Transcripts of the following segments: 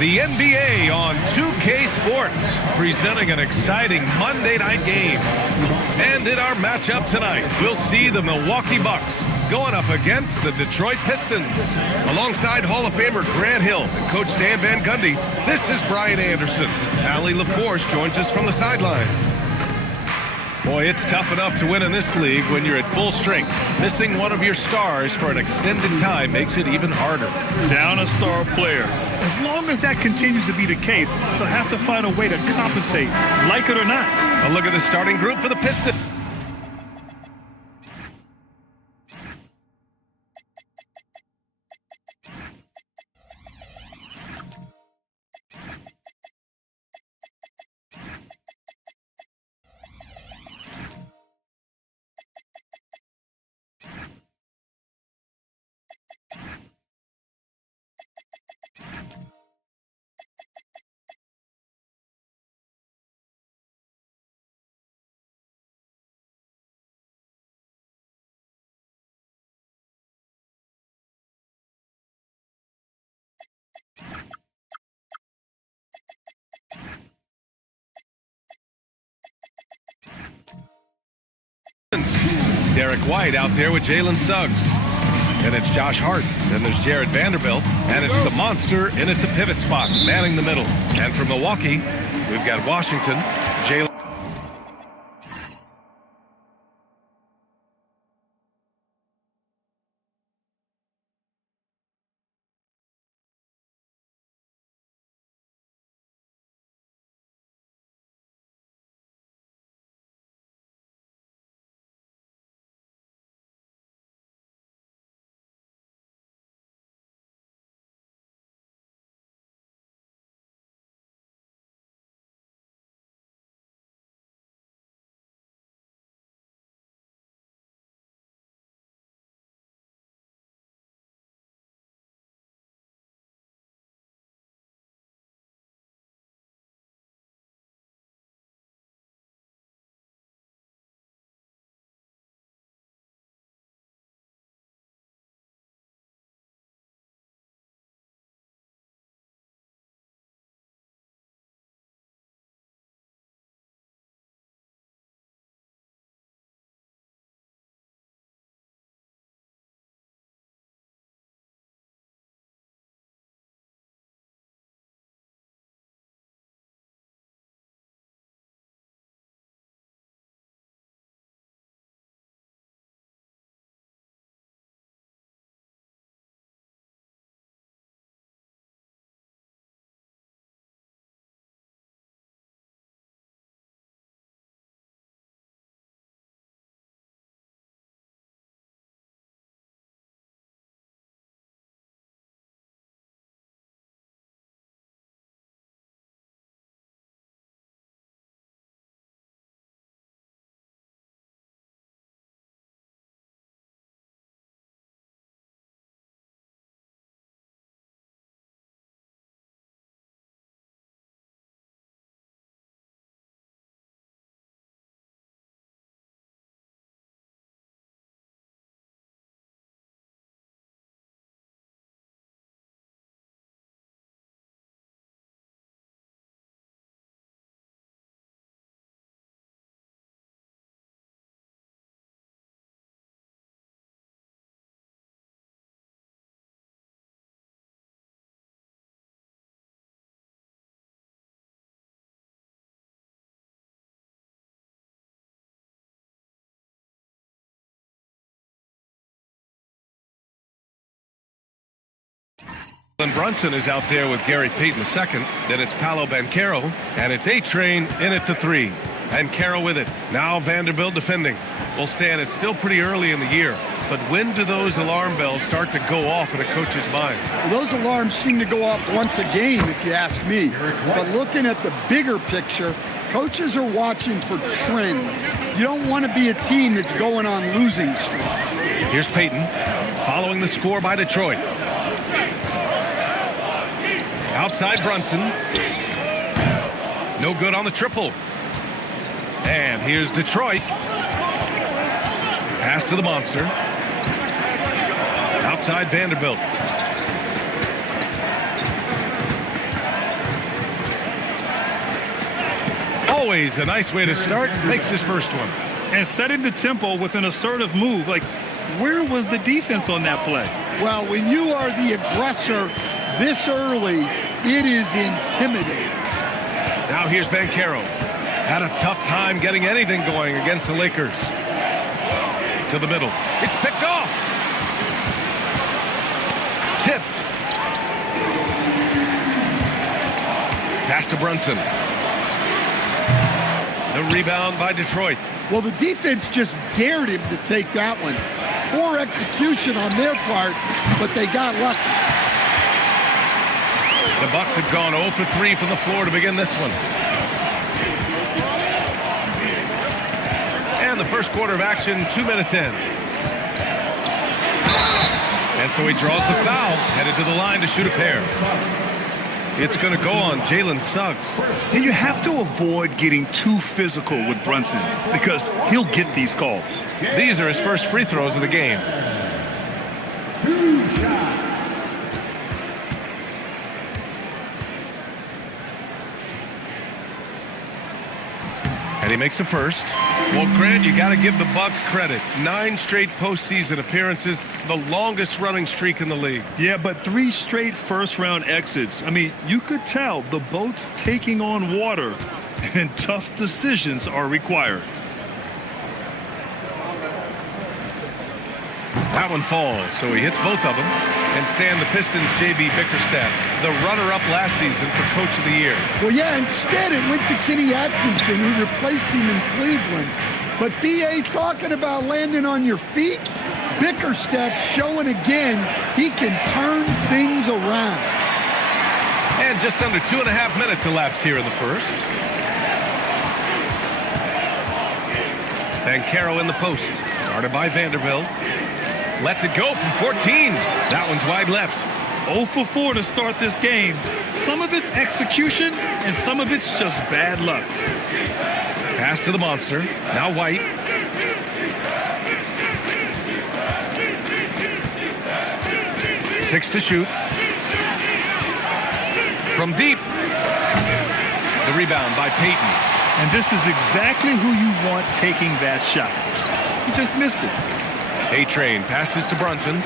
The NBA on 2K Sports, presenting an exciting Monday night game. And in our matchup tonight, we'll see the Milwaukee Bucks going up against the Detroit Pistons. Alongside Hall of Famer Grant Hill and Coach Dan Van Gundy, this is Brian Anderson. Allie LaForce joins us from the sidelines. Boy, it's tough enough to win in this league when you're at full strength. Missing one of your stars for an extended time makes it even harder. Down a star player. As long as that continues to be the case, they'll have to find a way to compensate, like it or not. A look at the starting group for the Pistons. Derek White out there with Jalen Suggs. And it's Josh Hart. Then there's Jared Vanderbilt. And it's the monster in at the pivot spot, manning the middle. And from Milwaukee, we've got Washington, Jalen. Brunson is out there with Gary Payton II. Then it's Paolo Banchero, and it's A-Train in at the 3. And Caro with it. Now Vanderbilt defending. Well, Stan, it's still pretty early in the year, but when do those alarm bells start to go off in a coach's mind? Well, those alarms seem to go off once a game, if you ask me. But looking at the bigger picture, coaches are watching for trends. You don't want to be a team that's going on losing streaks. Here's Payton, following the score by Detroit. Outside Brunson. No good on the triple. And here's Detroit. Pass to the monster. Outside Vanderbilt. Always a nice way to start. Makes his first one. And setting the tempo with an assertive move. Like, where was the defense on that play? Well, when you are the aggressor this early, it is intimidating. Now here's Banchero. Had a tough time getting anything going against the Lakers. To the middle. It's picked off. Tipped. Pass to Brunson. The rebound by Detroit. Well, the defense just dared him to take that one. Poor execution on their part, but they got lucky. The Bucks have gone 0 for 3 from the floor to begin this one. And the first quarter of action, 2 minutes in. And so he draws the foul, headed to the line to shoot a pair. It's going to go on Jalen Suggs. And you have to avoid getting too physical with Brunson because he'll get these calls. These are his first free throws of the game. And he makes the first. Well, Grant, you got to give the Bucks credit. 9 straight postseason appearances, the longest running streak in the league. Yeah, but 3 straight first-round exits. I mean, you could tell the boat's taking on water, and tough decisions are required. That one falls, so he hits both of them. And Stan, the Pistons' J.B. Bickerstaff, the runner-up last season for Coach of the Year. Well, yeah, instead it went to Kenny Atkinson, who replaced him in Cleveland. But B.A. talking about landing on your feet, Bickerstaff showing again he can turn things around. And just under 2.5 minutes elapsed here in the first. Banchero in the post, guarded by Vanderbilt. Lets it go from 14. That one's wide left. 0 for 4 to start this game. Some of it's execution, and some of it's just bad luck. Pass to the monster. Now White. Six to shoot. From deep. The rebound by Payton. And this is exactly who you want taking that shot. He just missed it. A-Train passes to Brunson.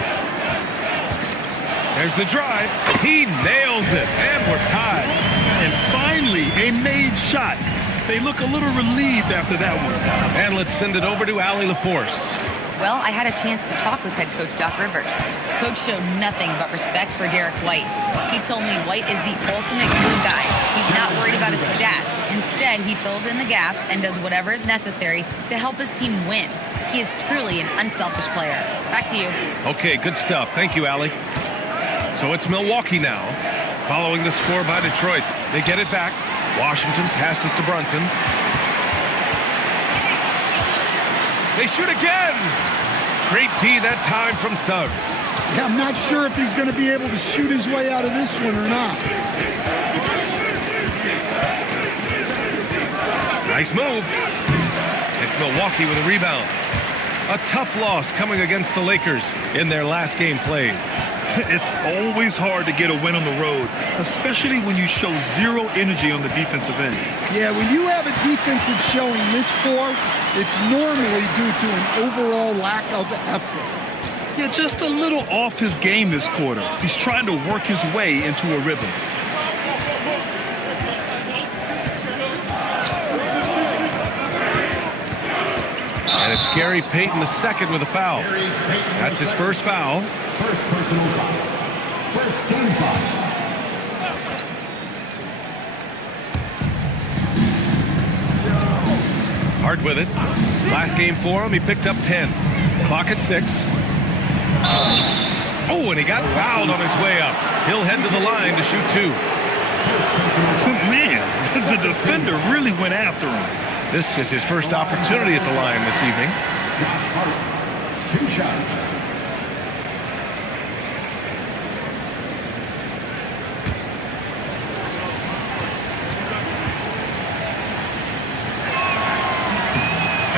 There's the drive. He nails it, and we're tied. And finally, a made shot. They look a little relieved after that one. And let's send it over to Allie LaForce. Well, I had a chance to talk with head coach Doc Rivers. Coach showed nothing but respect for Derek White. He told me White is the ultimate glue guy. He's not worried about his stats. Instead, he fills in the gaps and does whatever is necessary to help his team win. He is truly an unselfish player. Back to you. Okay, good stuff. Thank you, Allie. So it's Milwaukee now. Following the score by Detroit. They get it back. Washington passes to Brunson. They shoot again. Great D that time from Suggs. Yeah, I'm not sure if he's going to be able to shoot his way out of this one or not. Nice move. It's Milwaukee with a rebound. A tough loss coming against the Lakers in their last game played. It's always hard to get a win on the road, especially when you show zero energy on the defensive end. Yeah, when you have a defensive showing this poor, it's normally due to an overall lack of effort. Yeah, just a little off his game this quarter. He's trying to work his way into a rhythm. And it's Gary Payton II with a foul. That's his first foul. First personal foul. First team foul. Hard with it. Last game for him, he picked up 10. Clock at 6. Oh, and he got fouled on his way up. He'll head to the line to shoot 2. Man, the defender really went after him. This is his first opportunity at the line this evening. Josh Hart. 2 shots.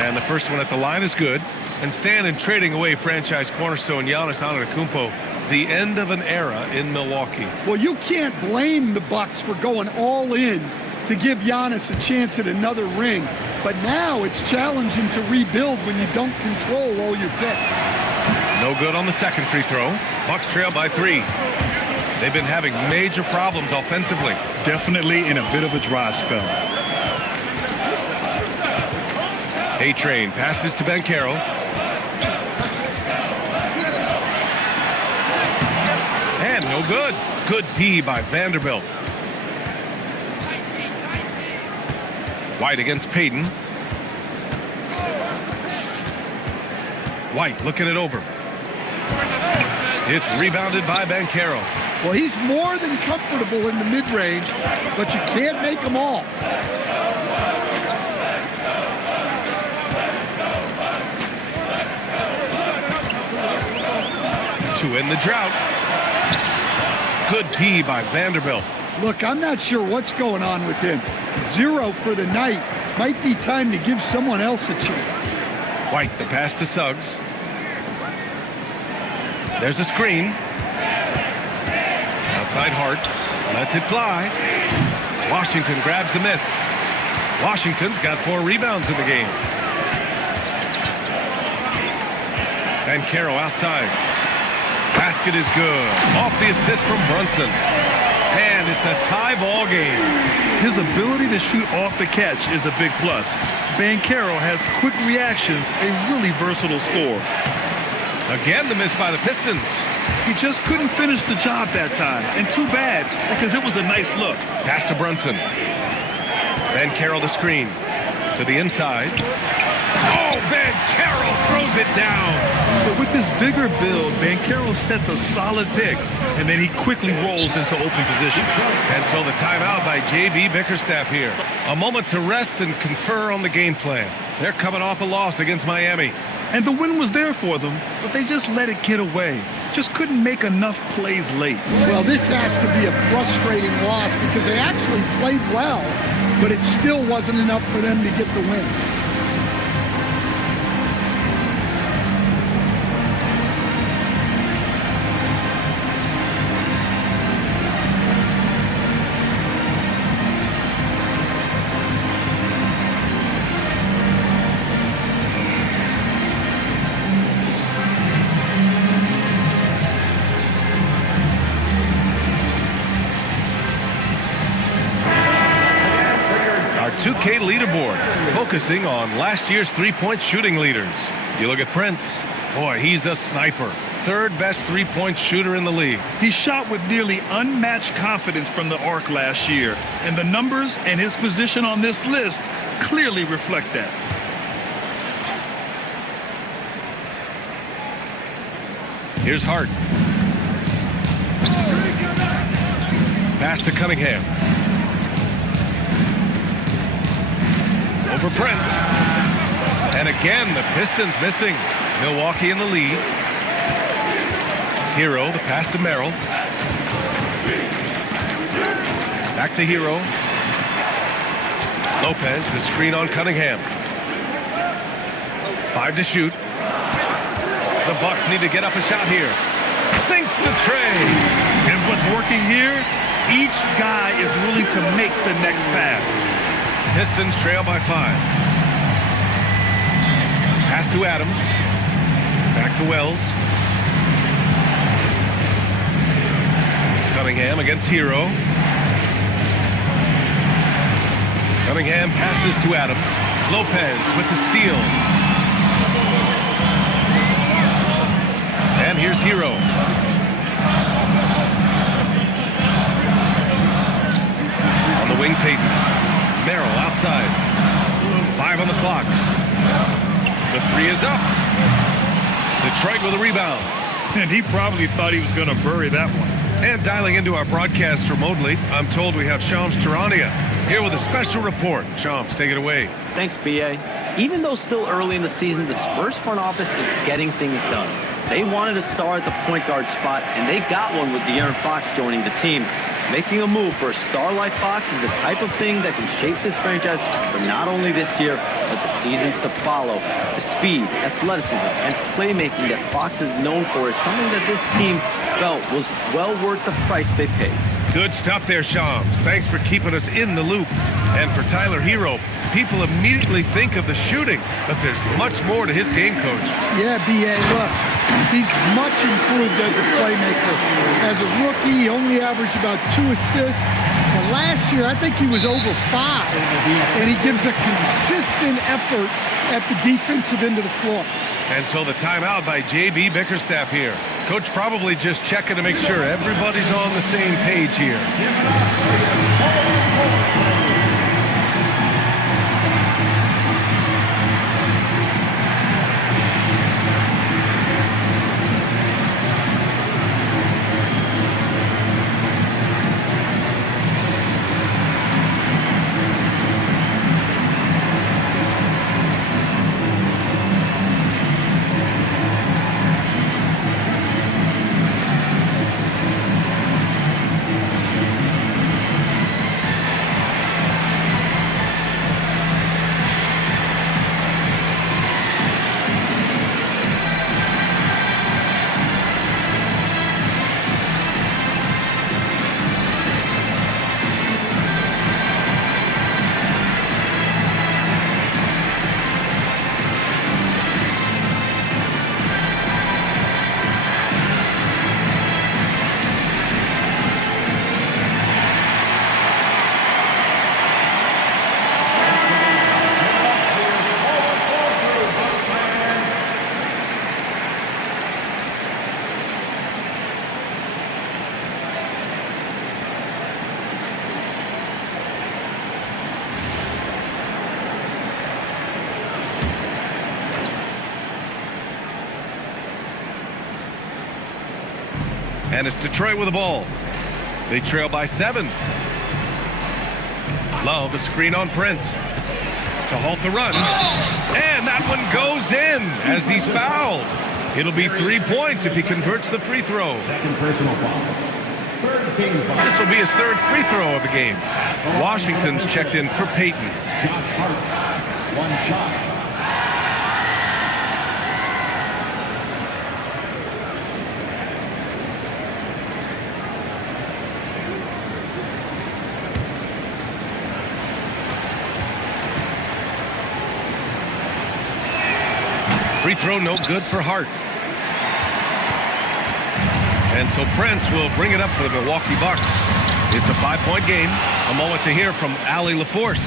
And the first one at the line is good. And Stan, in trading away franchise cornerstone Giannis Antetokounmpo, the end of an era in Milwaukee. Well, you can't blame the Bucks for going all in to give Giannis a chance at another ring. But now it's challenging to rebuild when you don't control all your picks. No good on the second free throw. Bucks trail by 3. They've been having major problems offensively. Definitely in a bit of a dry spell. A-Train passes to Banchero. And no good. Good D by Vanderbilt. White against Payton. White looking it over. It's rebounded by Banchero. Well, he's more than comfortable in the mid-range, but you can't make them all. To end the drought. Good D by Vanderbilt. Look, I'm not sure what's going on with him. 0 for the night. Might be time to give someone else a chance. White, the pass to Suggs. There's a screen. Outside Hart. Lets it fly. Washington grabs the miss. Washington's got 4 rebounds in the game. Banchero outside. Basket is good. Off the assist from Brunson. And it's a tie ball game. His ability to shoot off the catch is a big plus. Banchero has quick reactions, a really versatile scorer. Again, the miss by the Pistons. He just couldn't finish the job that time. And too bad, because it was a nice look. Pass to Brunson. Banchero the screen. To the inside. Oh, Banchero throws it down. But with this bigger build, Banchero sets a solid pick, and then he quickly rolls into open position. And so the timeout by J.B. Bickerstaff here. A moment to rest and confer on the game plan. They're coming off a loss against Miami. And the win was there for them, but they just let it get away. Just couldn't make enough plays late. Well, this has to be a frustrating loss because they actually played well, but it still wasn't enough for them to get the win. Our 2K leaderboard, focusing on last year's three-point shooting leaders. You look at Prince. Boy, he's a sniper. Third best three-point shooter in the league. He shot with nearly unmatched confidence from the arc last year, and the numbers and his position on this list clearly reflect that. Here's Hart. Pass to Cunningham. Over Prince. And again, the Pistons missing. Milwaukee in the lead. Hero, the pass to Merrill. Back to Hero. Lopez, the screen on Cunningham. 5 to shoot. The Bucks need to get up a shot here. Sinks the tray. And what's working here? Each guy is willing to make the next pass. Pistons trail by 5. Pass to Adams. Back to Wells. Cunningham against Hero. Cunningham passes to Adams. Lopez with the steal. And here's Hero. On the wing, Payton. Merrill outside. 5 on the clock. The 3 is up. Detroit with a rebound. And he probably thought he was going to bury that one. And dialing into our broadcast remotely, I'm told we have Shams Charania here with a special report. Shams, take it away. Thanks, B.A. Even though still early in the season, the Spurs front office is getting things done. They wanted a star at the point guard spot, and they got one with De'Aaron Fox joining the team. Making a move for a star like Fox is the type of thing that can shape this franchise for not only this year, but the seasons to follow. The speed, athleticism, and playmaking that Fox is known for is something that this team felt was well worth the price they paid. Good stuff there, Shams. Thanks for keeping us in the loop. And for Tyler Hero, people immediately think of the shooting, but there's much more to his game, Coach. Yeah, B.A., look, he's much improved as a playmaker. As a rookie, he only averaged about 2 assists. But last year, I think he was over 5, and he gives a consistent effort at the defensive end of the floor. And so the timeout by J.B. Bickerstaff here. Coach probably just checking to make sure everybody's on the same page here. And it's Detroit with the ball. They trail by 7. Love a screen on Prince to halt the run. And that one goes in as he's fouled. It'll be 3 points if he converts the free throw. Second personal foul. Third team foul. This will be his 3rd free throw of the game. Washington's checked in for Peyton. Josh Hart. 1 shot. Free throw no good for Hart. And so Prince will bring it up for the Milwaukee Bucks. It's a 5-point game. A moment to hear from Allie LaForce.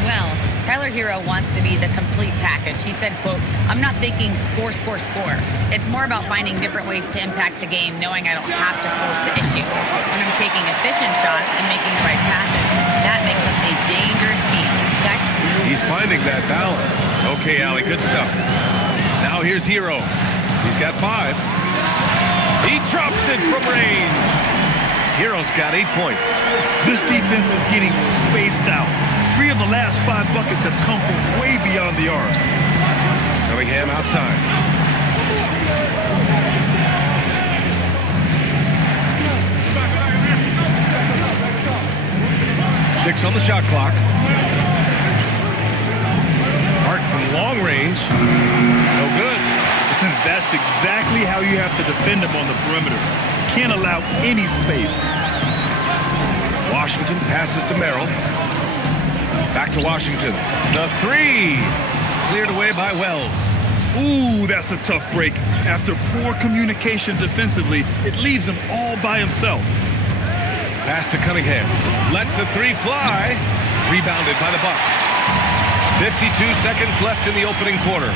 Well, Tyler Hero wants to be the complete package. He said, quote, "I'm not thinking score, score, score. It's more about finding different ways to impact the game, knowing I don't have to force the issue. When I'm taking efficient shots and making the right passes, that makes us a dangerous team." Guys? He's finding that balance. Okay, Allie, good stuff. Now here's Hero. He's got 5. He drops it from range. Hero's got 8 points. This defense is getting spaced out. 3 of the last 5 buckets have come from way beyond the arc. Cunningham outside. Six on the shot clock. Hart from long range. No good. That's exactly how you have to defend him on the perimeter. Can't allow any space. Washington passes to Merrill. Back to Washington. The 3. Cleared away by Wells. Ooh, that's a tough break. After poor communication defensively, it leaves him all by himself. Pass to Cunningham. Lets the 3 fly. Rebounded by the Bucks. 52 seconds left in the opening quarter.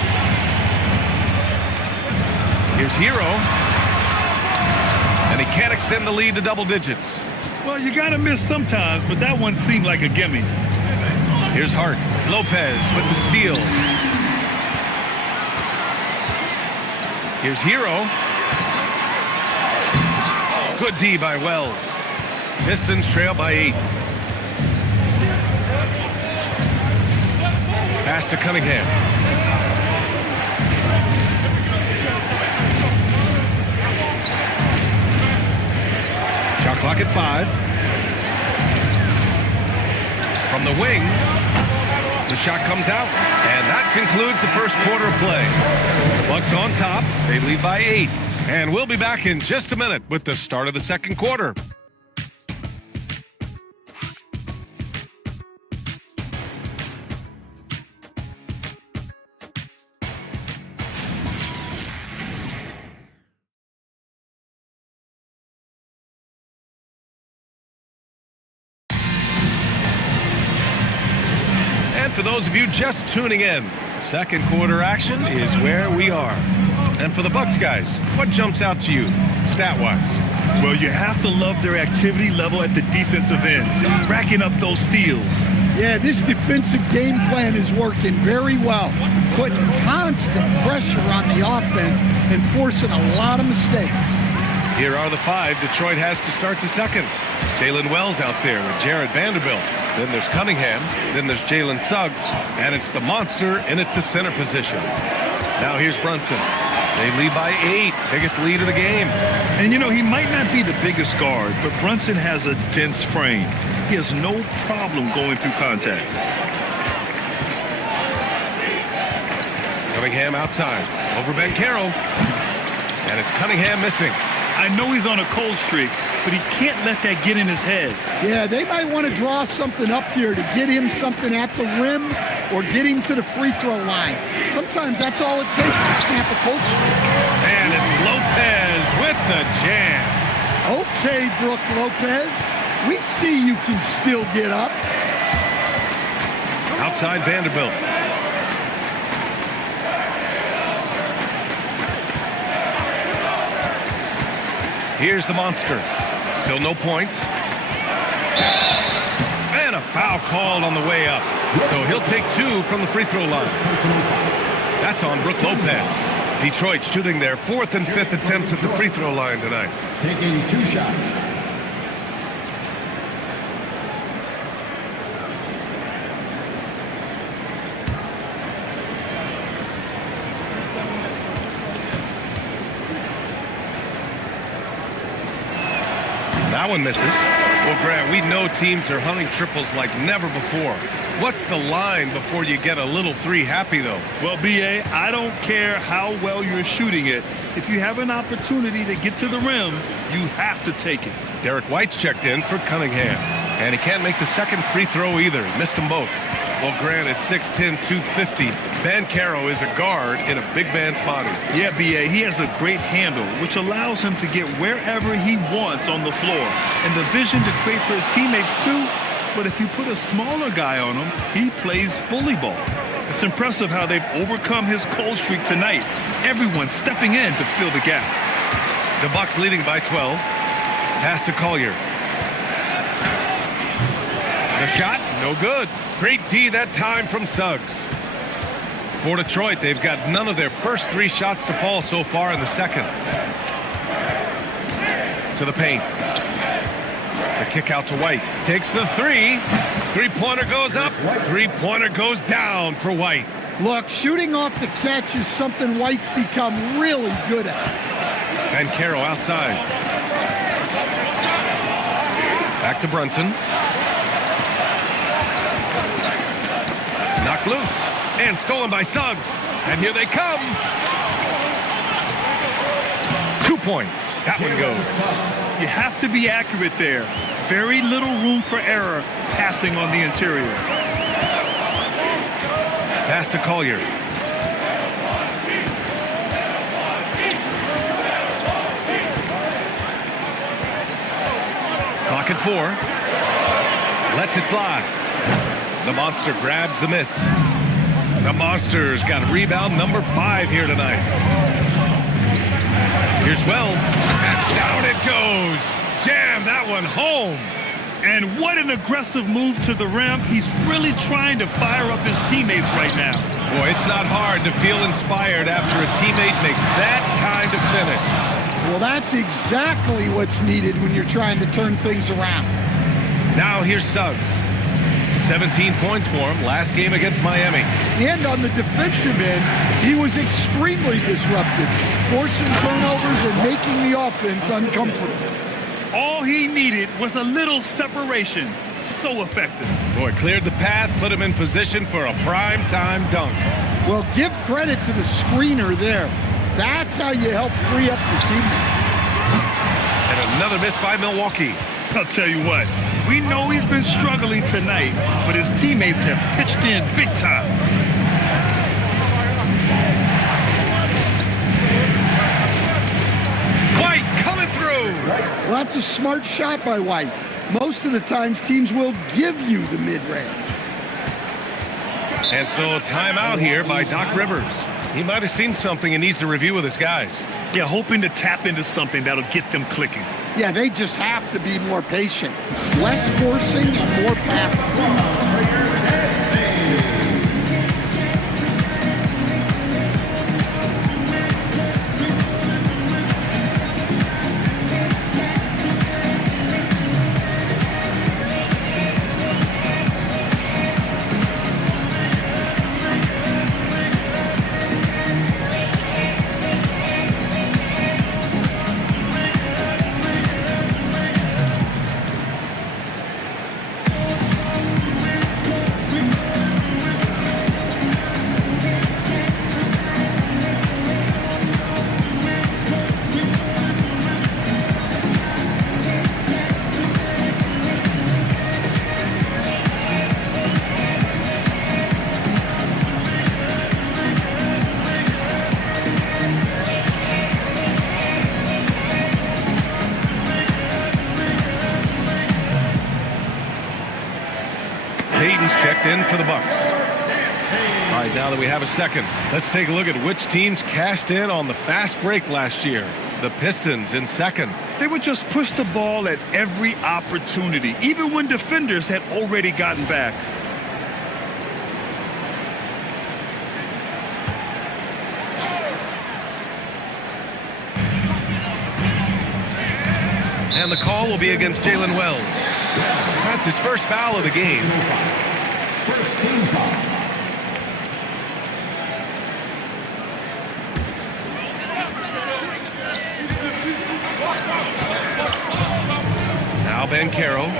Here's Hero. And he can't extend the lead to double digits. Well, you gotta miss sometimes, but that one seemed like a gimme. Here's Hart. Lopez with the steal. Here's Hero. Good D by Wells. Pistons trail by 8. Pass to Cunningham. Shot clock at 5. From the wing, the shot comes out, and that concludes the first quarter of play. The Bucks on top. They lead by 8. And we'll be back in just a minute with the start of the second quarter. And for those of you just tuning in, second quarter action is where we are. And for the Bucks guys, what jumps out to you, stat-wise? Well, you have to love their activity level at the defensive end, racking up those steals. Yeah, this defensive game plan is working very well, putting constant pressure on the offense and forcing a lot of mistakes. Here are the five Detroit has to start the second. Jalen Wells out there with Jared Vanderbilt. Then there's Cunningham. Then there's Jalen Suggs. And it's the monster in at the center position. Now here's Brunson. They lead by 8. Biggest lead of the game. And, you know, he might not be the biggest guard, but Brunson has a dense frame. He has no problem going through contact. Cunningham outside. Over Ben Carroll. And it's Cunningham missing. I know he's on a cold streak, but he can't let that get in his head. Yeah, they might want to draw something up here to get him something at the rim or get him to the free throw line. Sometimes that's all it takes to snap a cold streak. And it's Lopez with the jam. Okay, Brook Lopez, we see you can still get up. Outside Vanderbilt. Here's the monster. Still no points. And a foul called on the way up. So he'll take 2 from the free throw line. That's on Brook Lopez. Detroit shooting their 4th and 5th attempts at the free throw line tonight. Taking 2 shots. That one misses. Well, Grant, we know teams are hunting triples like never before. What's the line before you get a little 3 happy, though? Well, B.A., I don't care how well you're shooting it. If you have an opportunity to get to the rim, you have to take it. Derek White's checked in for Cunningham. And he can't make the second free throw either. Missed them both. Well, Grant, at 6'10", 250, Banchero is a guard in a big man's body. Yeah, B.A., he has a great handle, which allows him to get wherever he wants on the floor. And the vision to create for his teammates, too. But if you put a smaller guy on him, he plays bully ball. It's impressive how they've overcome his cold streak tonight. Everyone stepping in to fill the gap. The Bucks leading by 12. Pass to Collier. The shot, no good. Great D that time from Suggs. For Detroit, they've got none of their first 3 shots to fall so far in the second. To the paint. The kick out to White. Takes the 3. 3-pointer goes up. 3-pointer goes down for White. Look, shooting off the catch is something White's become really good at. And Carroll outside. Back to Brunson. Knocked loose and stolen by Suggs. And here they come. 2 points. That one goes. You have to be accurate there. Very little room for error passing on the interior. Pass to Collier. Clock at 4. Lets it fly. The monster grabs the miss. The monster's got rebound number 5 here tonight. Here's Wells. And down it goes. Jam that one home. And what an aggressive move to the rim. He's really trying to fire up his teammates right now. Boy, it's not hard to feel inspired after a teammate makes that kind of finish. Well, that's exactly what's needed when you're trying to turn things around. Now here's Suggs. 17 points for him last game against Miami. And on the defensive end, he was extremely disruptive, forcing turnovers and making the offense uncomfortable. All he needed was a little separation. So effective. Boy, cleared the path, put him in position for a prime-time dunk. Well, give credit to the screener there. That's how you help free up your teammates. And another miss by Milwaukee. I'll tell you what, we know he's been struggling tonight, but his teammates have pitched in big time. White coming through. Well, that's a smart shot by White. Most of the times, teams will give you the mid-range. And so timeout here by Doc Rivers. He might have seen something and needs to review with his guys. Yeah, hoping to tap into something that'll get them clicking. Yeah, they just have to be more patient. Less forcing and more passing. Payton's checked in for the Bucks. All right, now that we have a second, let's take a look at which teams cashed in on the fast break last year. The Pistons in second. They would just push the ball at every opportunity, even when defenders had already gotten back. And the call will be against Jalen Wells. That's his first foul of the game. First team foul. Now Banchero.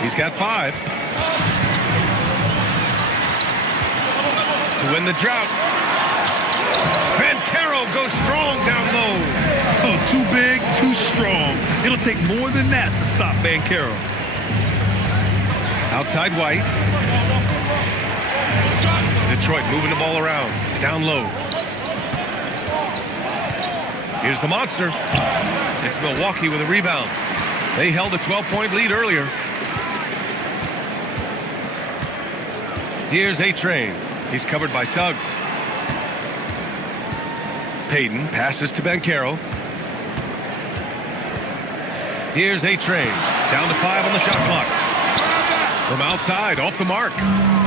He's got 5. To win the drought. Banchero goes strong down low. Oh, too big, too strong. It'll take more than that to stop Banchero. Outside White. Detroit moving the ball around. Down low. Here's the monster. It's Milwaukee with a rebound. They held a 12-point lead earlier. Here's A-Train. He's covered by Suggs. Payton passes to Banchero. Here's A-Train. Down to 5 on the shot clock. From outside, off the mark.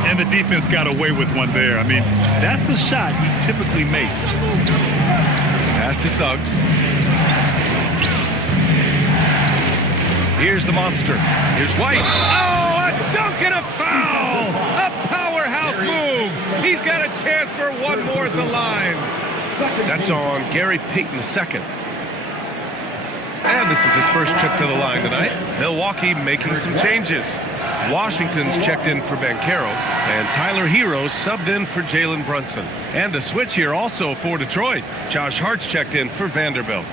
And the defense got away with one there. I mean, that's a shot he typically makes. Pass to Suggs. Here's the monster. Here's White. Oh, a dunk and a foul! A powerhouse move. He's got a chance for one more at the line. That's on Gary Payton II. And this is his first trip to the line tonight. Milwaukee making some changes. Washington's checked in for Banchero, and Tyler Hero subbed in for Jalen Brunson. And a switch here also for Detroit. Josh Hart's checked in for Vanderbilt.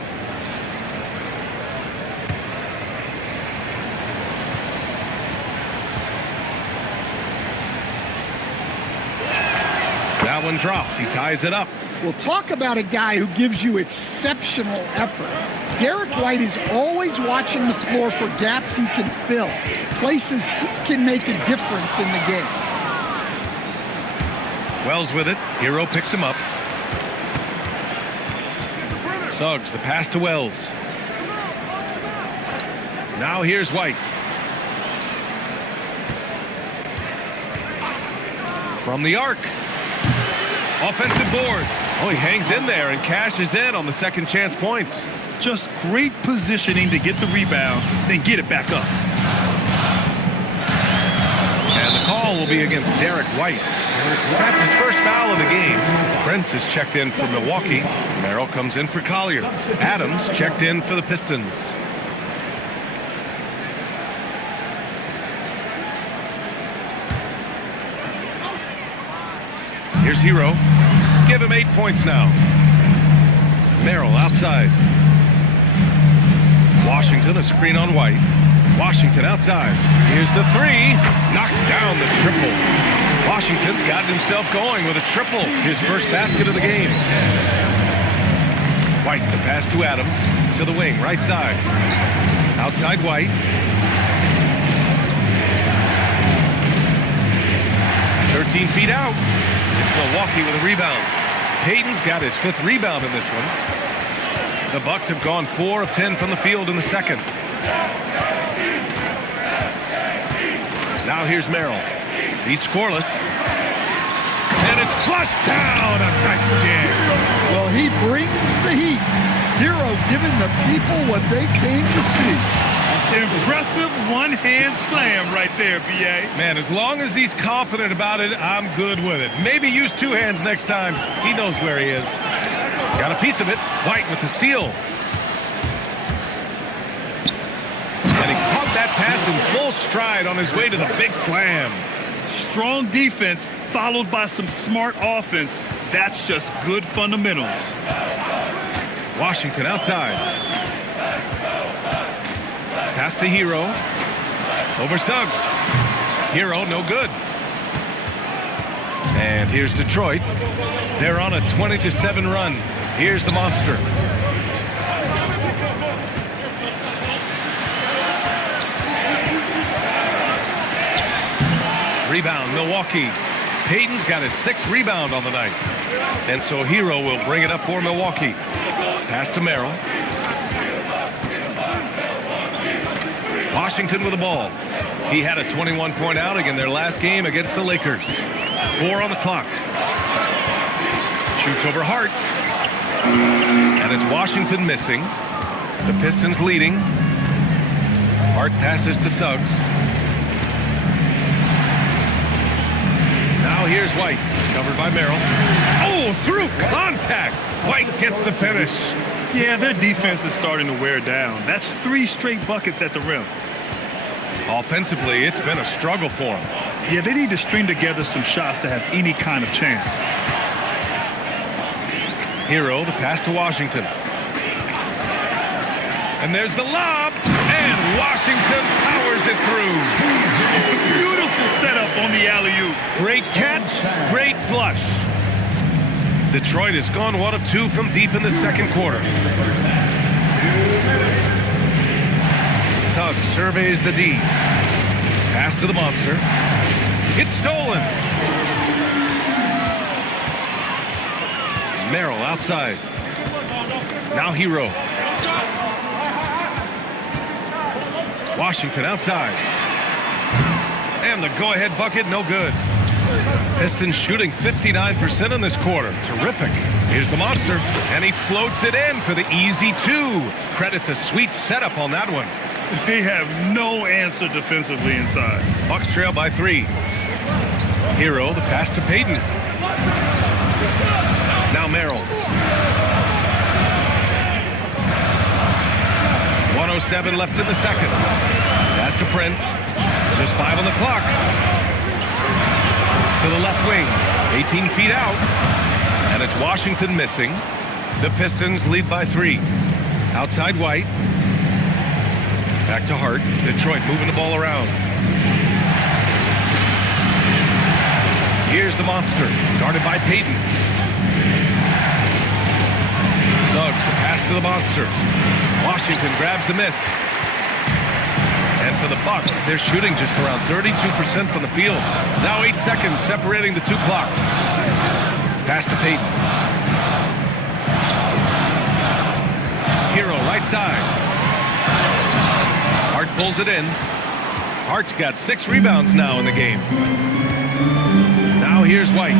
That one drops. He ties it up. Well, talk about a guy who gives you exceptional effort. Derek White is always watching the floor for gaps he can fill, places he can make a difference in the game. Wells with it. Hero picks him up. Suggs, the pass to Wells. Now here's White. From the arc. Offensive board. Oh, he hangs in there and cashes in on the second chance points. Just great positioning to get the rebound, then get it back up. And the call will be against Derek White. That's his first foul of the game. Prince is checked in for Milwaukee. Merrill comes in for Collier. Adams checked in for the Pistons. Here's Hero. Give him 8 points now. Merrill outside. Washington, a screen on White. Washington outside. Here's the 3. Knocks down the triple. Washington's gotten himself going with a triple. His first basket of the game. White, the pass to Adams. To the wing, right side. Outside White. 14 feet out. It's Milwaukee with a rebound. Payton's got his 5th rebound in this one. The Bucks have gone 4 of 10 from the field in the second. Now here's Merrill. He's scoreless. And it's flushed down. A nice jam. Well, he brings the heat. Hero giving the people what they came to see. Impressive one-hand slam right there, B.A. Man, as long as he's confident about it, I'm good with it. Maybe use 2 hands next time. He knows where he is. Got a piece of it. White with the steal. And he caught that pass in full stride on his way to the big slam. Strong defense followed by some smart offense. That's just good fundamentals. Washington outside. Pass to Hero. Over Suggs. Hero, no good. And here's Detroit. They're on a 20-7 run. Here's the monster. Rebound, Milwaukee. Payton's got his 6th rebound on the night. And so Hero will bring it up for Milwaukee. Pass to Merrill. Washington with the ball. He had a 21-point outing in their last game against the Lakers. 4 on the clock. Shoots over Hart. And it's Washington missing. The Pistons leading. Hart passes to Suggs. Now here's White. Covered by Merrill. Oh, through contact. White gets the finish. Yeah, their defense is starting to wear down. That's 3 straight buckets at the rim. Offensively, it's been a struggle for them. Yeah, they need to string together some shots to have any kind of chance. Hero, the pass to Washington. And there's the lob. And Washington powers it through. Beautiful setup on the alley-oop. Great catch, great flush. Detroit has gone 1 of 2 from deep in the second quarter. Suggs surveys the D. Pass to the monster. It's stolen. Merrill outside. Now Hero. Washington outside. And the go-ahead bucket, no good. Pistons shooting 59% in this quarter. Terrific. Here's the monster. And he floats it in for the easy 2. Credit the sweet setup on that one. They have no answer defensively inside. Bucks trail by 3. Hero, the pass to Payton. Now Merrill. 1:07 left in the second. Pass to Prince. Just 5 on the clock. To the left wing. 18 feet out. And it's Washington missing. The Pistons lead by 3. Outside White. Back to Hart. Detroit moving the ball around. Here's the monster. Guarded by Payton. Suggs, the pass to the monster. Washington grabs the miss. And for the Bucks, they're shooting just around 32% from the field. Now 8 seconds separating the 2 clocks. Pass to Payton. Hero right side. Hart pulls it in. Hart's got 6 rebounds now in the game. Now here's White.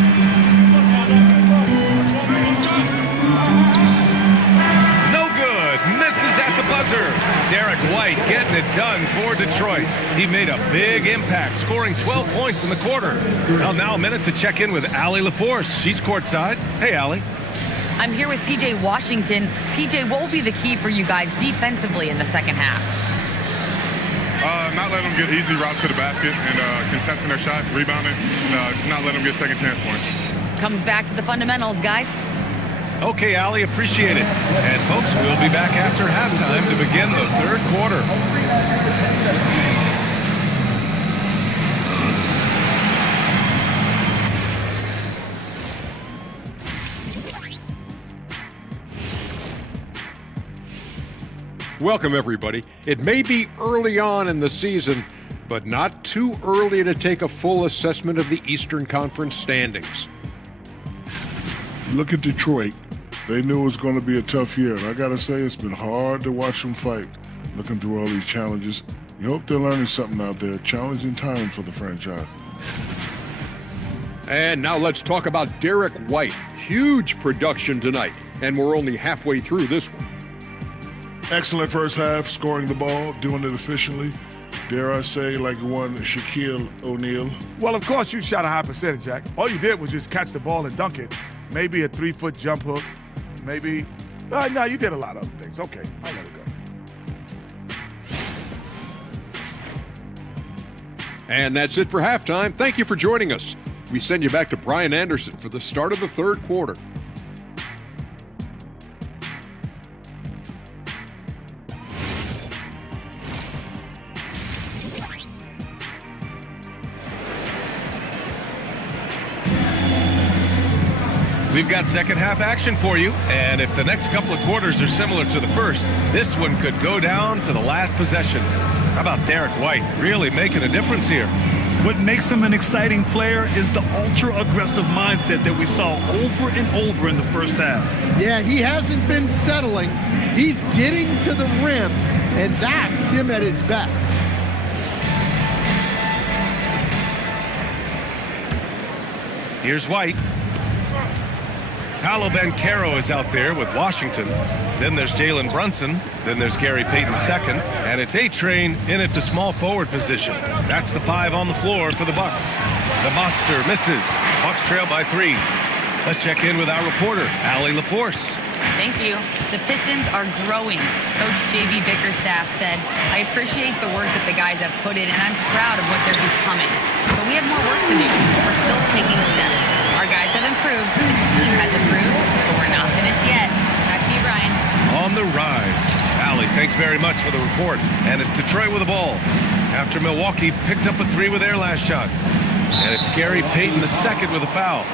No good. Misses at the buzzer. Derek White getting it done for Detroit. He made a big impact, scoring 12 points in the quarter. Well, now a minute to check in with Allie LaForce. She's courtside. Hey, Allie. I'm here with P.J. Washington. P.J., what will be the key for you guys defensively in the second half? Not letting them get easy routes to the basket and contesting their shots, rebounding, not letting them get second chance points. Comes back to the fundamentals, guys. Okay, Allie, appreciate it. And folks, we'll be back after halftime to begin the third quarter. Welcome, everybody. It may be early on in the season, but not too early to take a full assessment of the Eastern Conference standings. Look at Detroit. They knew it was going to be a tough year, and I got to say it's been hard to watch them fight, looking through all these challenges. You hope they're learning something out there. Challenging time for the franchise. And now let's talk about Derek White. Huge production tonight, and we're only halfway through this one. Excellent first half, scoring the ball, doing it efficiently. Dare I say, like one Shaquille O'Neal. Well, of course, you shot a high percentage, Jack. All you did was just catch the ball and dunk it. Maybe a 3-foot jump hook. Maybe. No, you did a lot of other things. Okay, I'll let it go. And that's it for halftime. Thank you for joining us. We send you back to Brian Anderson for the start of the third quarter. We've got second half action for you, and if the next couple of quarters are similar to the first, this one could go down to the last possession. How about Derek White really making a difference here? What makes him an exciting player is the ultra-aggressive mindset that we saw over and over in the first half. Yeah, he hasn't been settling. He's getting to the rim, and that's him at his best. Here's White. Paolo Banchero is out there with Washington. Then there's Jalen Brunson. Then there's Gary Payton II. And it's A-Train in at the small forward position. That's the 5 on the floor for the Bucks. The monster misses. Bucks trail by 3. Let's check in with our reporter, Allie LaForce. Thank you. The Pistons are growing. Coach J.B. Bickerstaff said, I appreciate the work that the guys have put in, and I'm proud of what they're becoming. But we have more work to do. We're still taking steps. Our guys have improved. The team has improved, but we're not finished yet. Back to you, Brian. On the rise. Allie, thanks very much for the report. And it's Detroit with the ball. After Milwaukee picked up a 3 with their last shot. And it's Gary Payton II with a foul.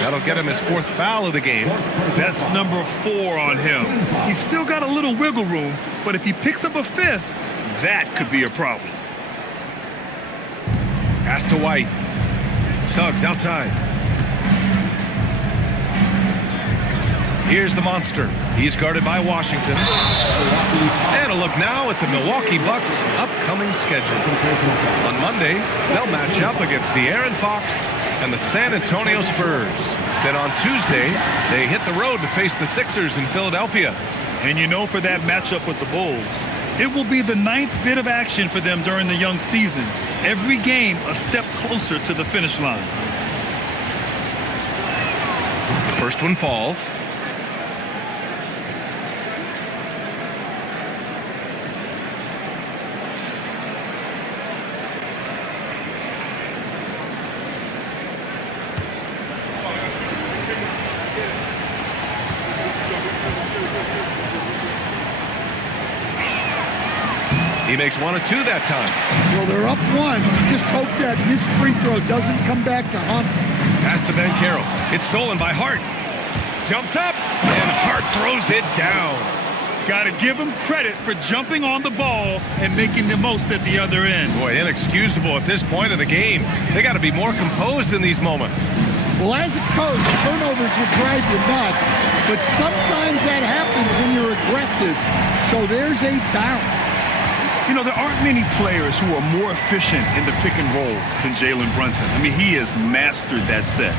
That'll get him his 4th foul of the game. That's number 4 on him. He's still got a little wiggle room, but if he picks up a 5th, that could be a problem. Pass to White. Suggs outside. Here's the monster. He's guarded by Washington. And a look now at the Milwaukee Bucks' upcoming schedule. On Monday, they'll match up against De'Aaron Fox and the San Antonio Spurs. Then on Tuesday, they hit the road to face the Sixers in Philadelphia. And you know, for that matchup with the Bulls, it will be the 9th bit of action for them during the young season. Every game a step closer to the finish line. The first one falls. He makes 1 of 2 that time. Well, they're up 1. Just hope that missed free throw doesn't come back to haunt them. Pass to Banchero. It's stolen by Hart. Jumps up, and Hart throws it down. Got to give him credit for jumping on the ball and making the most at the other end. Boy, inexcusable at this point of the game. They got to be more composed in these moments. Well, as a coach, turnovers will drive you nuts, but sometimes that happens when you're aggressive. So there's a balance. You know, there aren't many players who are more efficient in the pick and roll than Jalen Brunson. I mean, he has mastered that set.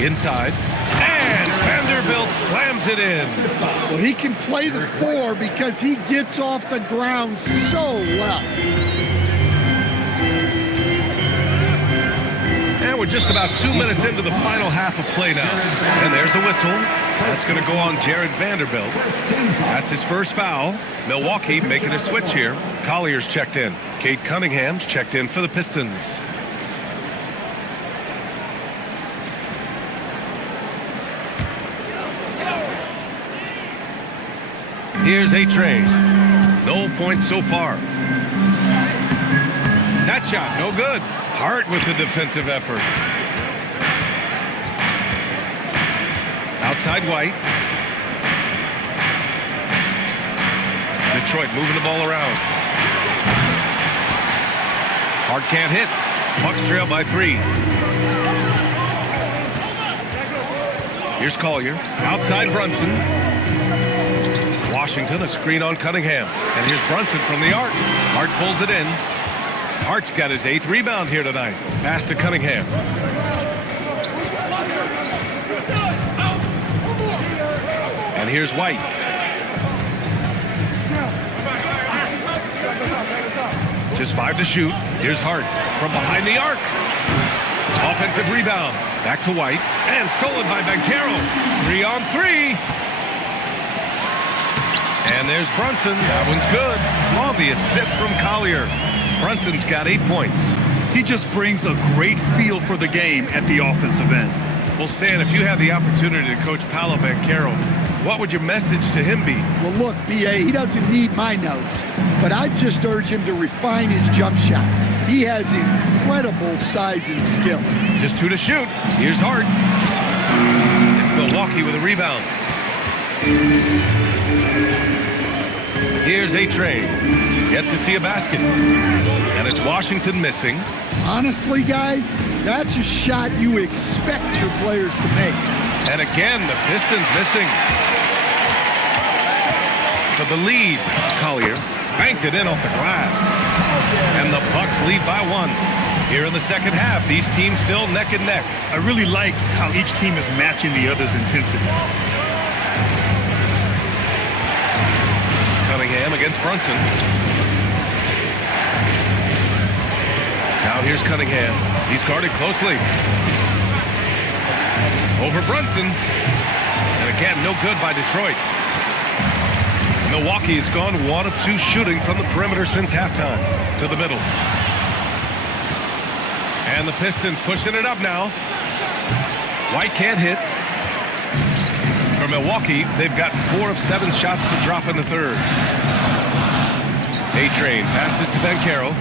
Inside. And Vanderbilt slams it in. Well, he can play the 4 because he gets off the ground so well. And we're just about 2 minutes into the final half of play now. And there's a whistle. That's going to go on Jared Vanderbilt. That's his first foul. Milwaukee making a switch here. Collier's checked in. Kate Cunningham's checked in for the Pistons. Here's A-Train. No points so far. That shot, no good. Hart with the defensive effort. Outside White. Detroit moving the ball around. Hart can't hit. Bucks trail by 3. Here's Collier. Outside Brunson. Washington, a screen on Cunningham. And here's Brunson from the arc. Hart pulls it in. Hart's got his 8th rebound here tonight. Pass to Cunningham. And here's White. Just 5 to shoot. Here's Hart from behind the arc. Offensive rebound. Back to White. And stolen by Banchero. 3 on 3. And there's Brunson. That one's good. On the assist from Collier. Brunson's got 8 points. He just brings a great feel for the game at the offensive end. Well, Stan, if you had the opportunity to coach Paolo Banchero, what would your message to him be? Well, look, B.A., he doesn't need my notes, but I'd just urge him to refine his jump shot. He has incredible size and skill. Just 2 to shoot. Here's Hart. It's Milwaukee with a rebound. Here's A-Train. Yet to see a basket. And it's Washington missing. Honestly, guys, that's a shot you expect your players to make. And again, the Pistons missing. For the lead, Collier banked it in off the glass. And the Bucks lead by 1. Here in the second half, these teams still neck and neck. I really like how each team is matching the other's intensity. Cunningham against Brunson. Now here's Cunningham. He's guarded closely. Over Brunson. And again, no good by Detroit. Milwaukee has gone 1 of 2 shooting from the perimeter since halftime. To the middle. And the Pistons pushing it up now. White can't hit. For Milwaukee, they've got 4 of 7 shots to drop in the third. A-Train passes to Banchero.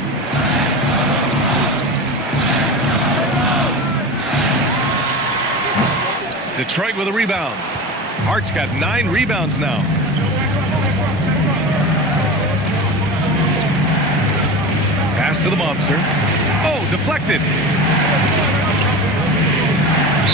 Detroit with a rebound. Hart's got 9 rebounds now. Pass to the monster. Oh, deflected.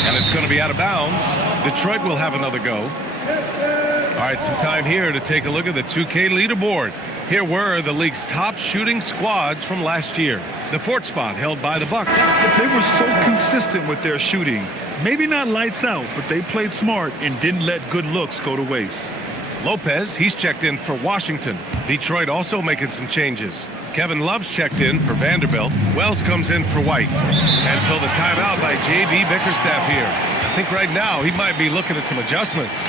And it's going to be out of bounds. Detroit will have another go. All right, some time here to take a look at the 2K leaderboard. Here were the league's top shooting squads from last year. The 4th spot held by the Bucks. They were so consistent with their shooting. Maybe not lights out, but they played smart and didn't let good looks go to waste. Lopez, he's checked in for Washington. Detroit also making some changes. Kevin Love's checked in for Vanderbilt. Wells comes in for White. And so the timeout by J.B. Bickerstaff here. I think right now he might be looking at some adjustments.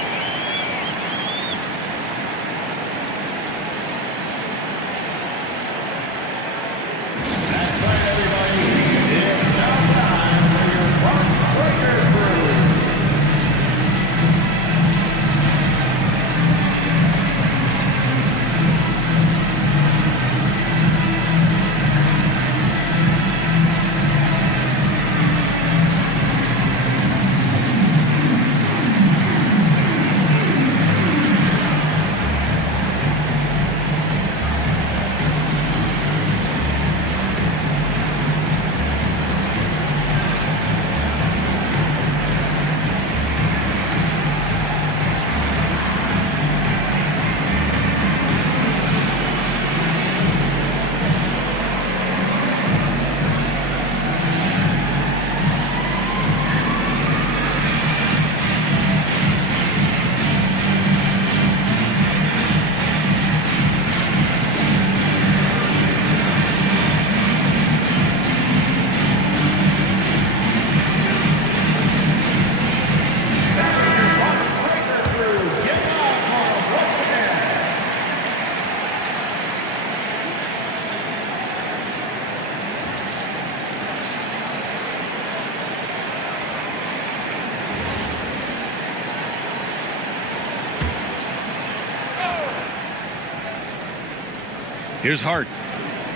Here's Hart.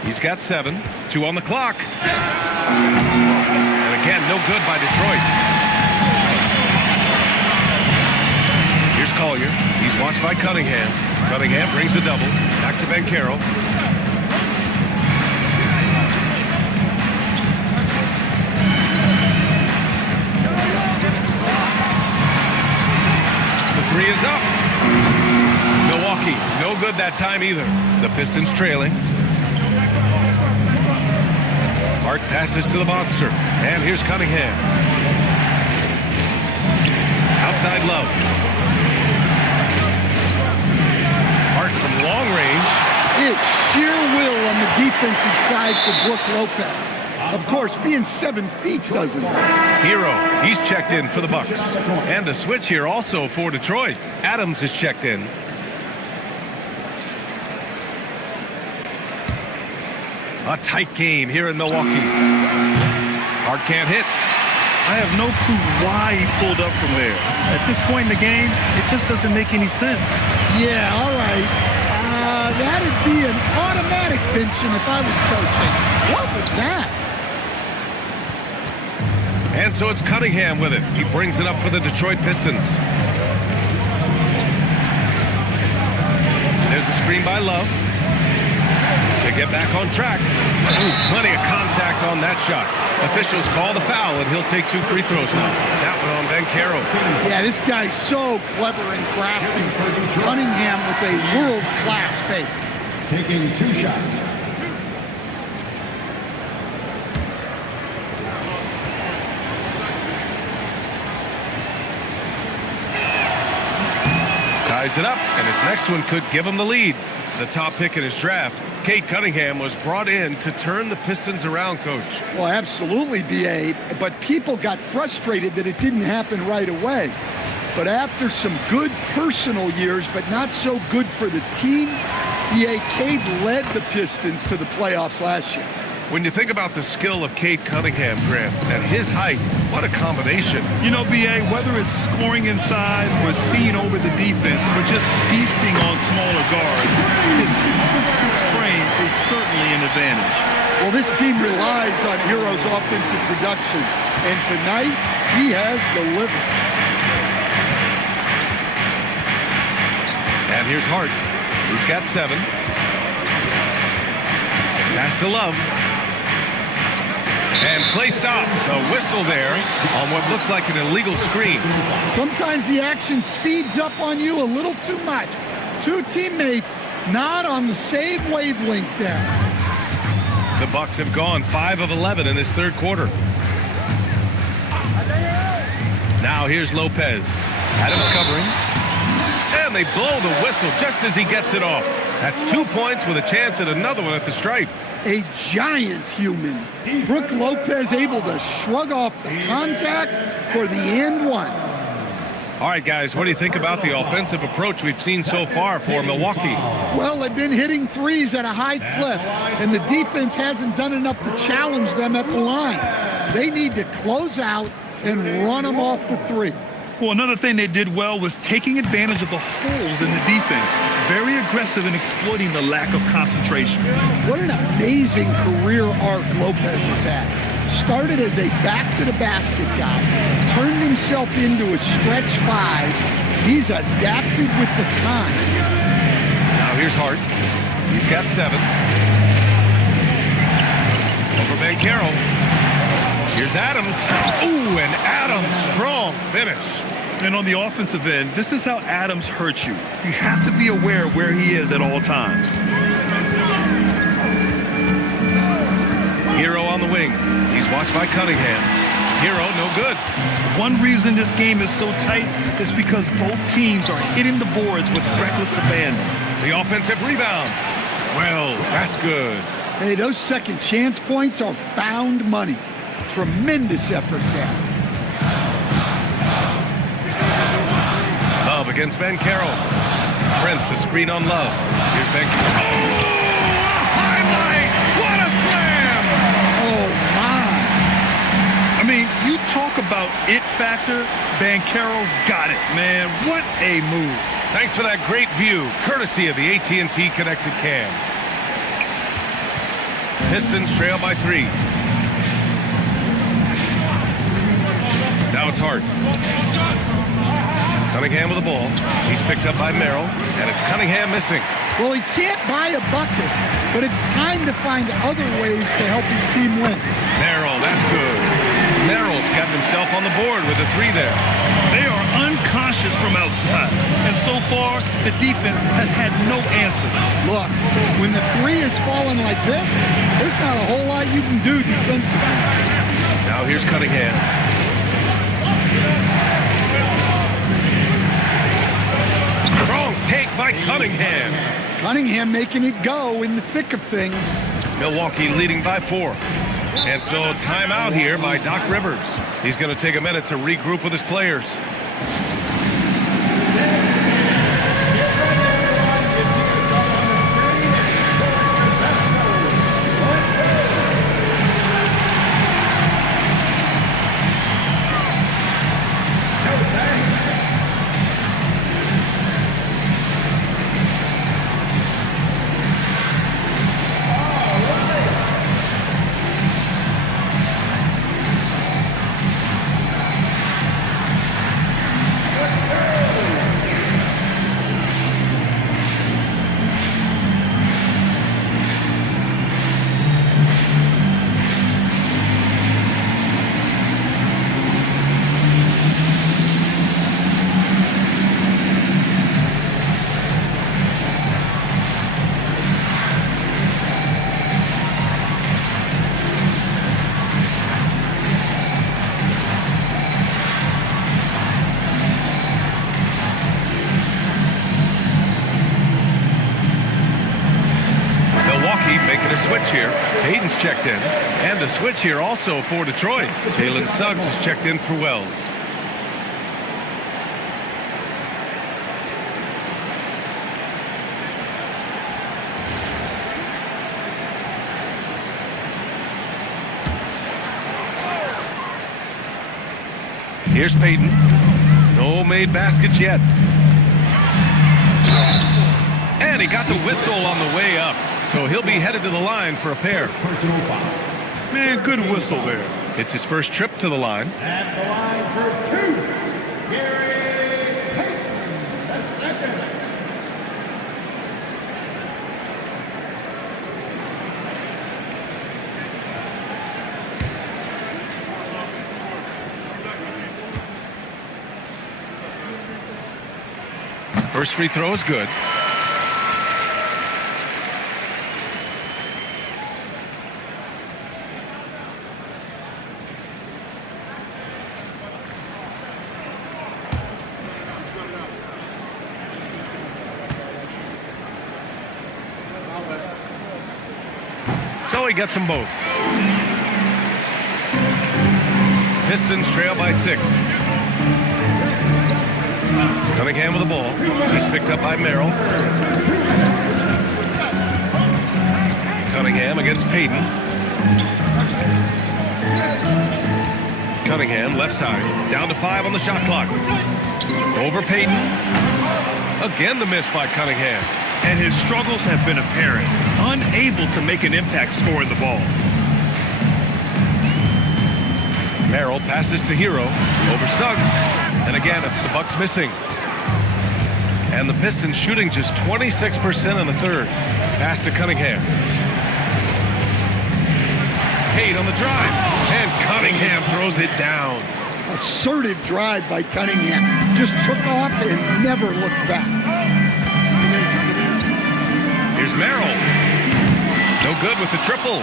He's got 7. 2 on the clock. And again, no good by Detroit. Here's Collier. He's watched by Cunningham. Cunningham brings the double. Back to Banchero. that time either. The Pistons trailing. Hart passes to the monster. And here's Cunningham. Outside Love. Hart from long range. It's sheer will on the defensive side for Brook Lopez. Of course, being 7 feet doesn't hurt. Hero, he's checked in for the Bucks. And the switch here also for Detroit. Adams is checked in. A tight game here in Milwaukee. Hart can't hit. I have no clue why he pulled up from there. At this point in the game, it just doesn't make any sense. Yeah, all right. That'd be an automatic benching if I was coaching. What was that? And so it's Cunningham with it. He brings it up for the Detroit Pistons. There's a screen by Love to get back on track. Ooh, plenty of contact on that shot. Officials call the foul, and he'll take 2 free throws now. That one on Banchero. Yeah, this guy's so clever and crafty. Cunningham with a world-class fake. Taking 2 shots. Ties it up, and his next one could give him the lead. The top pick in his draft, Cade Cunningham, was brought in to turn the Pistons around, Coach. Well, absolutely, B.A., but people got frustrated that it didn't happen right away. But after some good personal years, but not so good for the team, B.A., Cade led the Pistons to the playoffs last year. When you think about the skill of Cade Cunningham, Grant, and his height, what a combination. You know, B.A., whether it's scoring inside or seeing over the defense or just feasting on smaller guards, his 6'6" frame is certainly an advantage. Well, this team relies on Hero's offensive production, and tonight he has delivered. And here's Hart. He's got 7. Pass to Love. And play stops. A whistle there on what looks like an illegal screen. Sometimes the action speeds up on you a little too much. 2 teammates not on the same wavelength there. The Bucks have gone 5 of 11 in this third quarter. Now here's Lopez. Adams covering. And they blow the whistle just as he gets it off. That's 2 points with a chance at another one at the stripe. A giant human. Brook Lopez able to shrug off the contact for the and one. All right, guys, what do you think about the offensive approach we've seen so far for Milwaukee? Well, they've been hitting threes at a high clip, and the defense hasn't done enough to challenge them at the line. They need to close out and run them off the 3. Well, another thing they did well was taking advantage of the holes in the defense. Very aggressive in exploiting the lack of concentration. What an amazing career arc Lopez has had. Started as a back-to-the-basket guy, turned himself into a stretch 5. He's adapted with the times. Now here's Hart. He's got 7. Over Banchero. Here's Adams. Ooh, and Adams, strong finish. And on the offensive end, this is how Adams hurts you. You have to be aware of where he is at all times. Hero on the wing. He's watched by Cunningham. Hero, no good. One reason this game is so tight is because both teams are hitting the boards with reckless abandon. The offensive rebound. Wells, that's good. Hey, those second chance points are found money. Tremendous effort there. Love against Banchero. Prince, a screen on Love. Here's Banchero. Oh, highlight! What a slam! Oh, my. I mean, you talk about it factor, Banchero's got it, man. What a move. Thanks for that great view, courtesy of the AT&T Connected Cam. Pistons trail by 3. Now it's Hart. Cunningham with the ball. He's picked up by Merrill, and it's Cunningham missing. Well, he can't buy a bucket, but it's time to find other ways to help his team win. Merrill, that's good. Merrill's got himself on the board with a 3 there. They are unconscious from outside, and so far, the defense has had no answer. Look, when the 3 is falling like this, there's not a whole lot you can do defensively. Now here's Cunningham. Strong take by Cunningham. Cunningham making it go in the thick of things. Milwaukee leading by 4. And so timeout here by Doc Rivers. He's going to take a minute to regroup with his players. Making a switch here. Hayden's checked in. And a switch here also for Detroit. Jalen Suggs is checked in for Wells. Here's Peyton. No made baskets yet. And he got the whistle on the way up. So he'll be headed to the line for a pair. Man, good whistle there. It's his first trip to the line. At the line for 2, Gary Payton, the second. First free throw is good. So he gets them both. Pistons trail by 6. Cunningham with the ball. He's picked up by Merrill. Cunningham against Peyton. Cunningham left side. Down to 5 on the shot clock. Over Peyton. Again the miss by Cunningham. And his struggles have been apparent. Unable to make an impact scoring the ball. Merrill passes to Hero. Over Suggs. And again, it's the Bucks missing. And the Pistons shooting just 26% in the third. Pass to Cunningham. Cade on the drive. And Cunningham throws it down. Assertive drive by Cunningham. Just took off and never looked back. Here's Merrill. No good with the triple.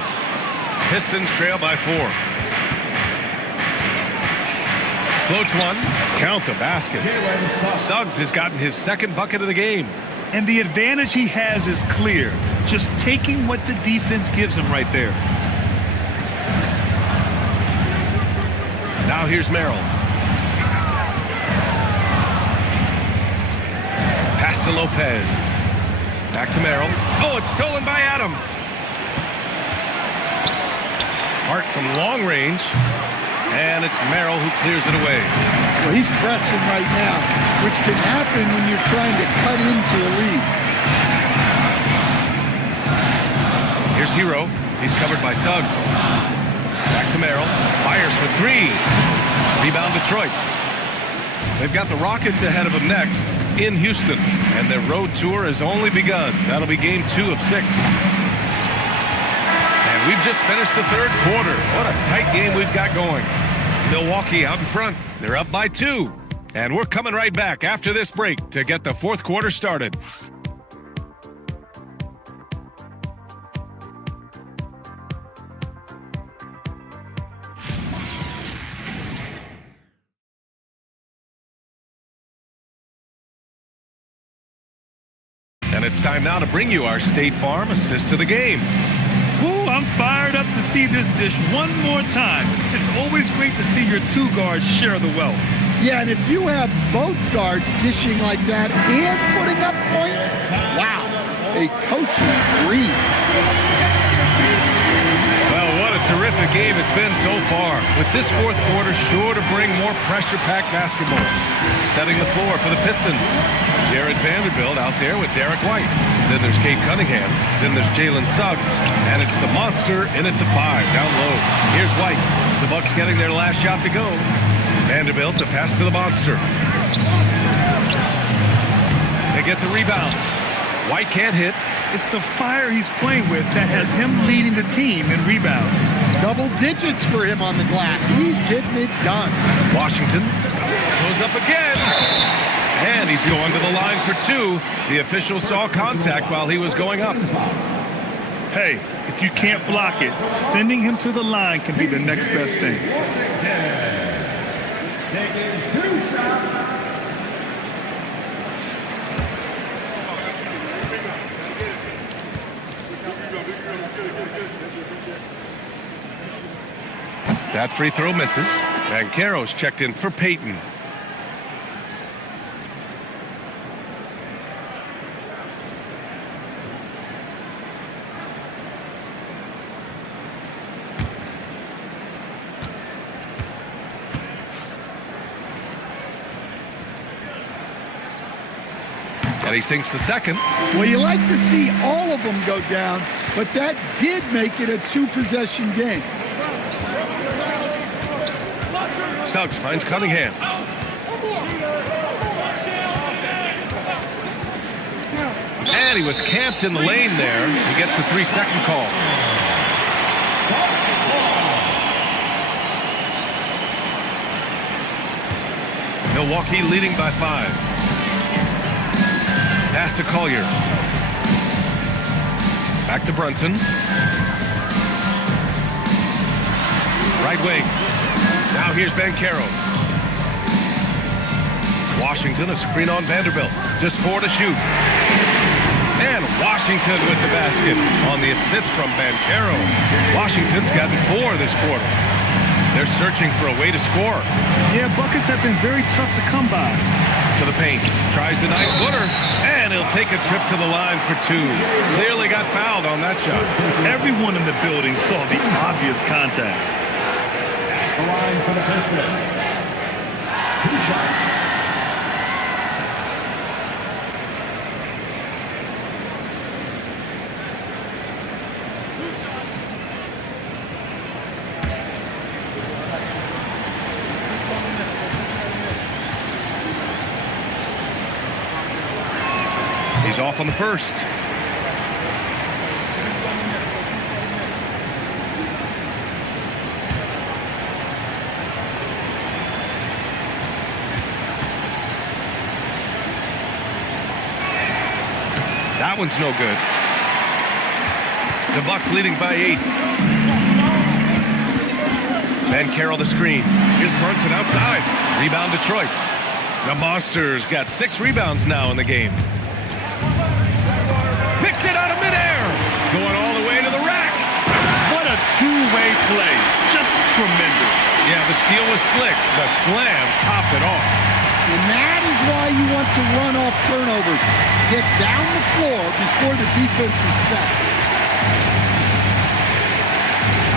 Pistons trail by 4. Floats one. Count the basket. Suggs has gotten his second bucket of the game. And the advantage he has is clear. Just taking what the defense gives him right there. Now here's Merrill. Pass to Lopez. Back to Merrill. Oh, it's stolen by Adams. Hart from long range. And it's Merrill who clears it away. Well, he's pressing right now, which can happen when you're trying to cut into a lead. Here's Hero. He's covered by Suggs. Back to Merrill. Fires for 3. Rebound Detroit. They've got the Rockets ahead of them next in Houston. And their road tour has only begun. That'll be game 2 of 6. And we've just finished the third quarter. What a tight game we've got going. Milwaukee out in front. They're up by 2. And we're coming right back after this break to get the fourth quarter started. And it's time now to bring you our State Farm assist to the game. Ooh, I'm fired up to see this dish one more time. It's always great to see your 2 guards share the wealth. Yeah, and if you have both guards dishing like that and putting up points, wow, a coach's dream. Well, what a terrific game it's been so far, with this fourth quarter sure to bring more pressure-packed basketball. Setting the floor for the Pistons. Jared Vanderbilt out there with Derek White. Then there's Kate Cunningham. Then there's Jalen Suggs. And it's the monster in at the 5, down low. Here's White. The Bucks getting their last shot to go. Vanderbilt to pass to the monster. They get the rebound. White can't hit. It's the fire he's playing with that has him leading the team in rebounds. Double digits for him on the glass. He's getting it done. Washington goes up again. And he's going to the line for 2. The official saw contact while he was going up. Hey, if you can't block it, sending him to the line can be the next best thing. Taking 2 shots. That free throw misses. Banchero's checked in for Payton. And he sinks the second. Well, you like to see all of them go down, but that did make it a 2-possession game. Suggs finds Cunningham. And he was camped in the lane there. He gets a 3-second call. Milwaukee leading by 5. Pass to Collier. Back to Brunson. Right wing. Now here's Banchero. Washington, a screen on Vanderbilt. Just 4 to shoot. And Washington with the basket on the assist from Banchero. Washington's gotten 4 this quarter. They're searching for a way to score. Yeah, buckets have been very tough to come by. To the paint. Tries the 9-footer. And he'll take a trip to the line for 2. Clearly got fouled on that shot. Everyone in the building saw the obvious contact. The line for the Pistons. 2 shots. He's off on the first. That one's no good. The Bucks leading by 8. Banchero the screen. Here's Brunson outside. Rebound Detroit. The Monsters got 6 rebounds now in the game. Picked it out of midair. Going all the way to the rack. What a two-way play. Just tremendous. Yeah, the steal was slick. The slam topped it off. And that is why you want to run off turnovers. Get down the floor before the defense is set.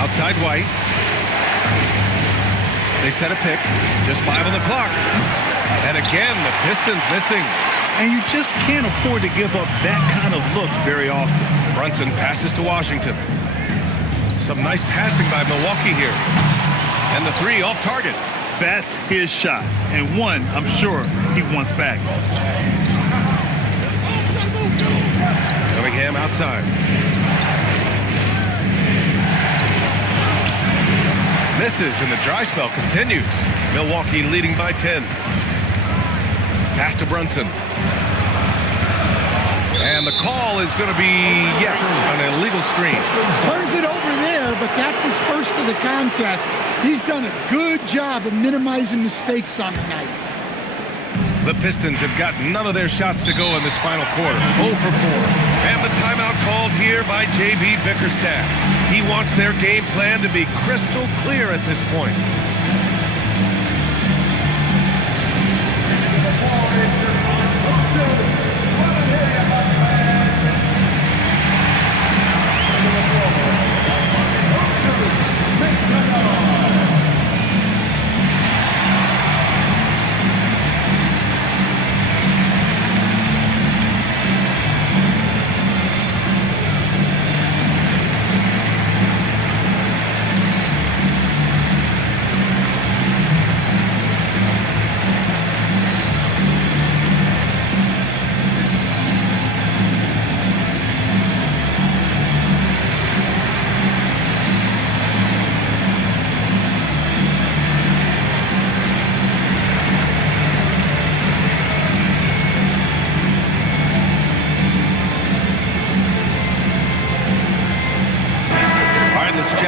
Outside White. They set a pick. Just 5 on the clock. And again, the Pistons missing. And you just can't afford to give up that kind of look very often. Brunson passes to Washington. Some nice passing by Milwaukee here. And the 3 off target. That's his shot. And one, I'm sure, he wants back. Cunningham outside. misses, and the dry spell continues. Milwaukee leading by 10. Pass to Brunson. And the call is going to be, yes, an illegal screen. Turns it over there, but that's his first of the contest. He's done a good job of minimizing mistakes on the night. The Pistons have got none of their shots to go in this final quarter. 0 for 4. And the timeout called here by J.B. Bickerstaff. He wants their game plan to be crystal clear at this point.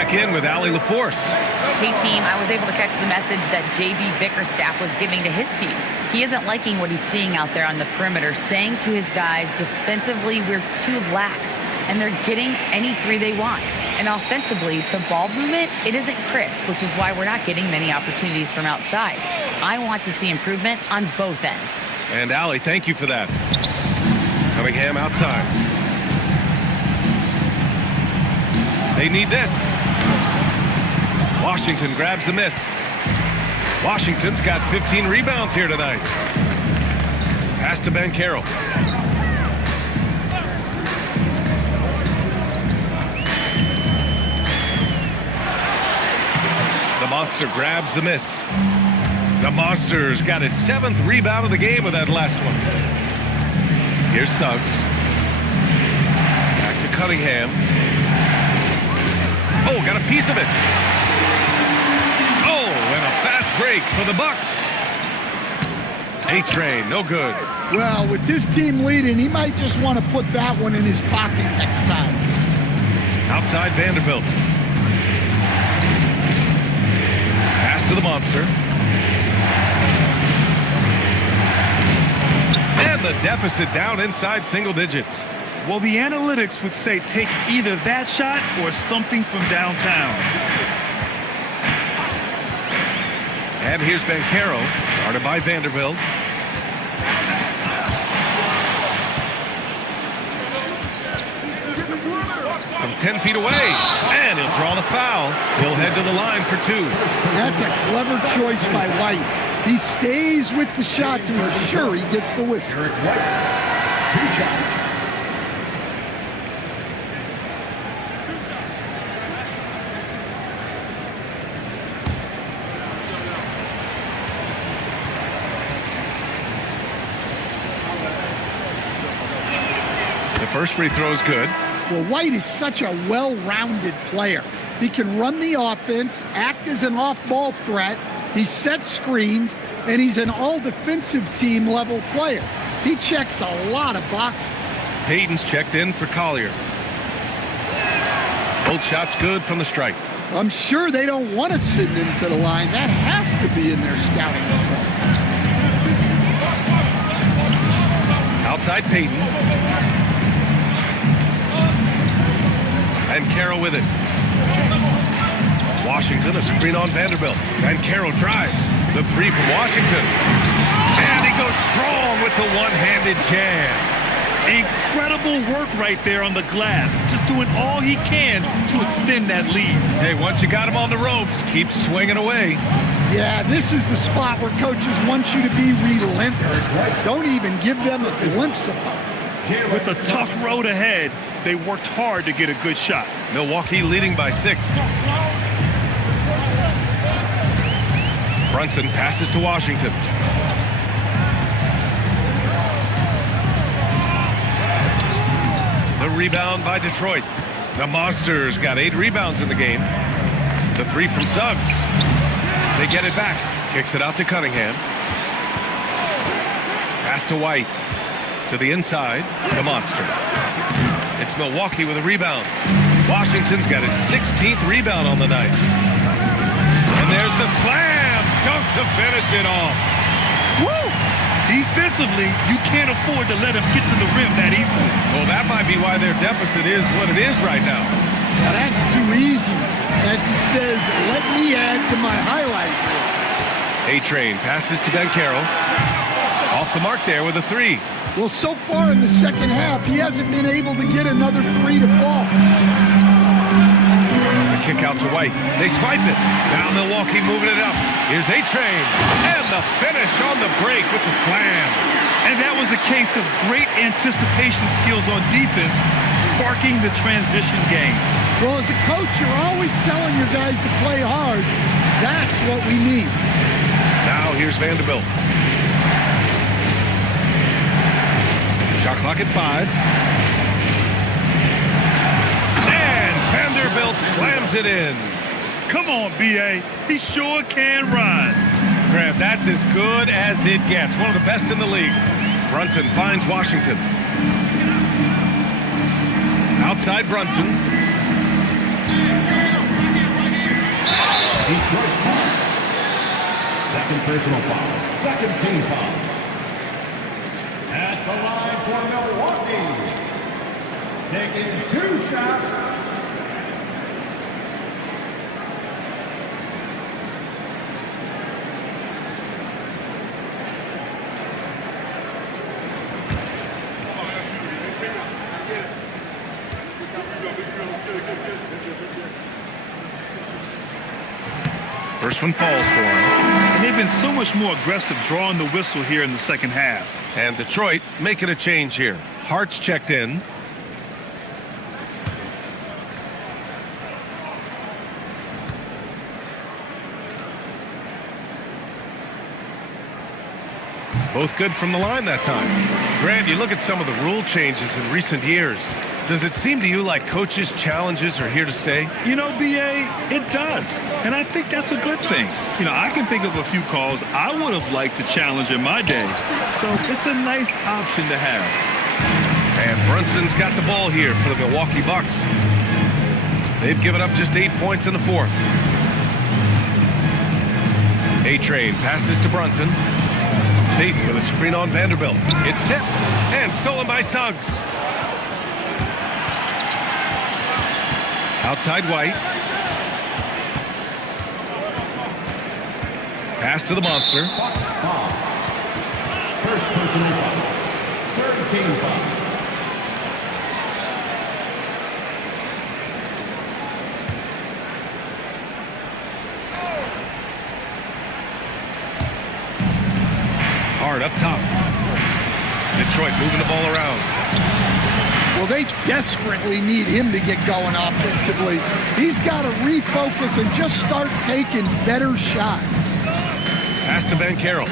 In with Allie LaForce. Hey team, I was able to catch the message that J.B. Bickerstaff was giving to his team. He isn't liking what he's seeing out there on the perimeter, saying to his guys, defensively, we're too lax, and they're getting any three they want. And offensively, the ball movement, it isn't crisp, which is why we're not getting many opportunities from outside. I want to see improvement on both ends. And Allie, thank you for that. Cunningham outside. They need this. Washington grabs the miss. Washington's got 15 rebounds here tonight. Pass to Banchero. The Monster grabs the miss. The Monster's got his 7th rebound of the game with that last one. Here's Suggs. Back to Cunningham. Oh, got a piece of it. Oh, and a fast break for the Bucks. A-Train, no good. Well, with this team leading, he might just want to put that one in his pocket next time. Outside Vanderbilt. Pass to the Monster. And the deficit down inside single digits. Well, the analytics would say take either that shot or something from downtown. And here's Banchero, guarded by Vanderbilt. From 10 feet away, and he'll draw the foul. He'll head to the line for 2. That's a clever choice by White. He stays with the shot to ensure he gets the whistle. Derek White, 2 shots. The first free throw is good. Well, White is such a well-rounded player. He can run the offense, act as an off-ball threat, he sets screens, and he's an all-defensive team level player. He checks a lot of boxes. Payton's checked in for Collier. Both shots good from the stripe. I'm sure they don't want to send him to the line. That has to be in their scouting report. Outside Payton. And Banchero with it. Washington, a screen on Vanderbilt. Banchero drives. The 3 from Washington. And he goes strong with the one-handed jam. Incredible work right there on the glass. Just doing all he can to extend that lead. Hey, once you got him on the ropes, keep swinging away. Yeah, this is the spot where coaches want you to be relentless. Don't even give them a glimpse of hope. With a tough road ahead, they worked hard to get a good shot. Milwaukee leading by 6. Brunson passes to Washington. The rebound by Detroit. The Monsters got 8 rebounds in the game. The three from Suggs. They get it back. Kicks it out to Cunningham. Pass to White. To the inside, the monster. It's Milwaukee with a rebound. Washington's got his 16th rebound on the night. And there's the slam dunk to finish it off. Woo! Defensively, you can't afford to let him get to the rim that easily. Well, that might be why their deficit is what it is right now. Now that's too easy. As he says, let me add to my highlight reel. A-Train passes to Ben Carroll. Off the mark there with a three. Well, so far in the second half, he hasn't been able to get another three to fall. The kick out to White. They swipe it. Now Milwaukee moving it up. Here's A-Train. And the finish on the break with the slam. And that was a case of great anticipation skills on defense, sparking the transition game. Well, as a coach, you're always telling your guys to play hard. That's what we need. Now here's Vanderbilt. Shot clock at 5. And Vanderbilt slams it in. Come on, B.A. He sure can rise. Graham, that's as good as it gets. One of the best in the league. Brunson finds Washington. Outside Brunson. Detroit foul. Second personal foul. Second team foul. At the line for Milwaukee. Taking 2 shots. First one falls for him. And they've been so much more aggressive drawing the whistle here in the second half. And Detroit making a change here. Hart's checked in. Both good from the line that time. Grant, you look at some of the rule changes in recent years. Does it seem to you like coaches' challenges are here to stay? You know, B.A., it does. And I think that's a good thing. You know, I can think of a few calls I would have liked to challenge in my day. So it's a nice option to have. And Brunson's got the ball here for the Milwaukee Bucks. They've given up just 8 points in the fourth. A-Train passes to Brunson. Payton with a screen on Vanderbilt. It's tipped and stolen by Suggs. Outside White. Pass to the monster. First personal foul. Third team foul. Hard up top. Detroit moving the ball around. Well, they desperately need him to get going offensively. He's got to refocus and just start taking better shots. Pass to Ben Carroll.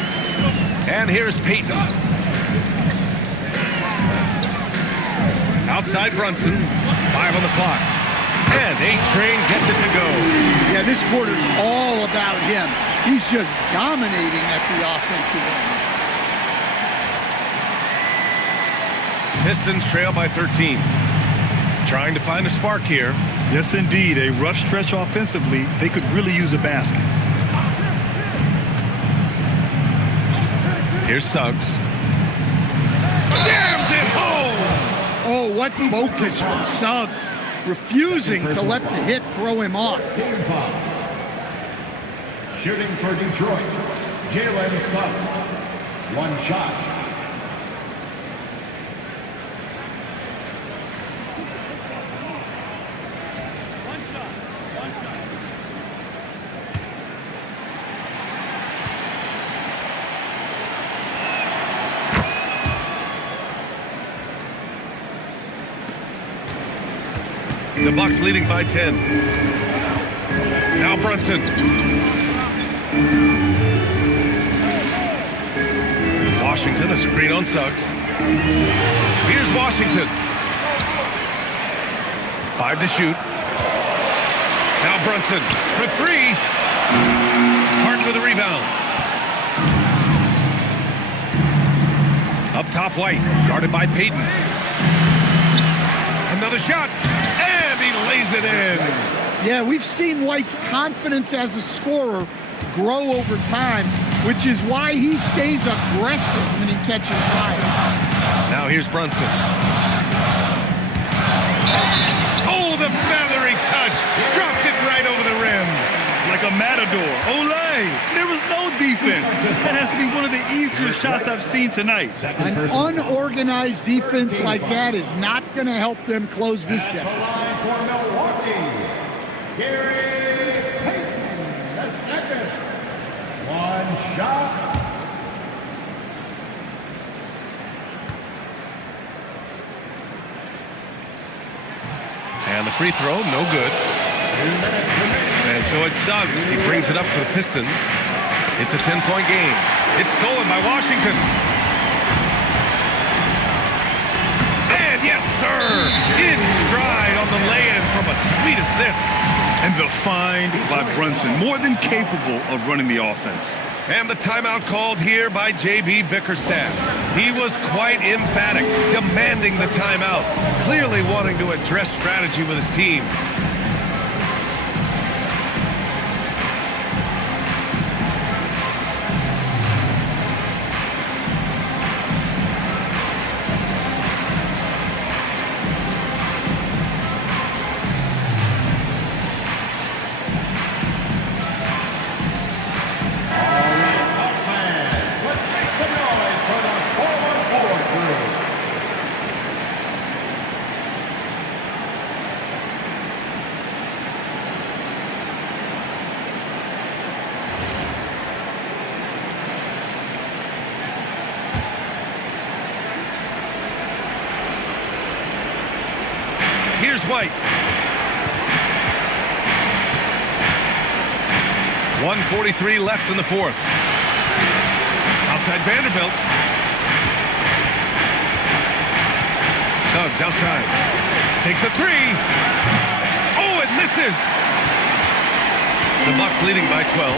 And here's Payton. Outside Brunson. 5 on the clock. And A-Train gets it to go. Yeah, this quarter's all about him. He's just dominating at the offensive end. Pistons trail by 13. Trying to find a spark here. Yes, indeed. A rough stretch offensively. They could really use a basket. Here's Suggs. Jams it home! Oh, what focus from Suggs. Refusing to let the hit throw him off. Team foul. Shooting for Detroit, Jalen Suggs. 1 shot. The Bucks leading by 10. Now Brunson. Washington, a screen on Suggs. Here's Washington. 5 to shoot. Now Brunson for three. Hart with a rebound. Up top, White, guarded by Payton. Another shot, and he lays it in. Yeah, we've seen White's confidence as a scorer grow over time, which is why he stays aggressive when he catches fire. Now here's Brunson. Oh, the feathery touch. Dropped it right over the rim. Like a matador. Olay! There was no defense. That has to be one of the easier shots I've seen tonight. An unorganized defense like that is not going to help them close this deficit. For Milwaukee, Gary Payton, the second. One shot. And the free throw, no good. And so it's Suggs. He brings it up for the Pistons. It's a 10-point game. It's stolen by Washington. And yes, sir! In stride on the lay-in from a sweet assist. And the find by Brunson, more than capable of running the offense. And the timeout called here by J.B. Bickerstaff. He was quite emphatic, demanding the timeout, clearly wanting to address strategy with his team. Here's White. 1:43 left in the fourth. Outside Vanderbilt. Suggs outside. Takes a three. Oh, it misses. The Bucks leading by 12.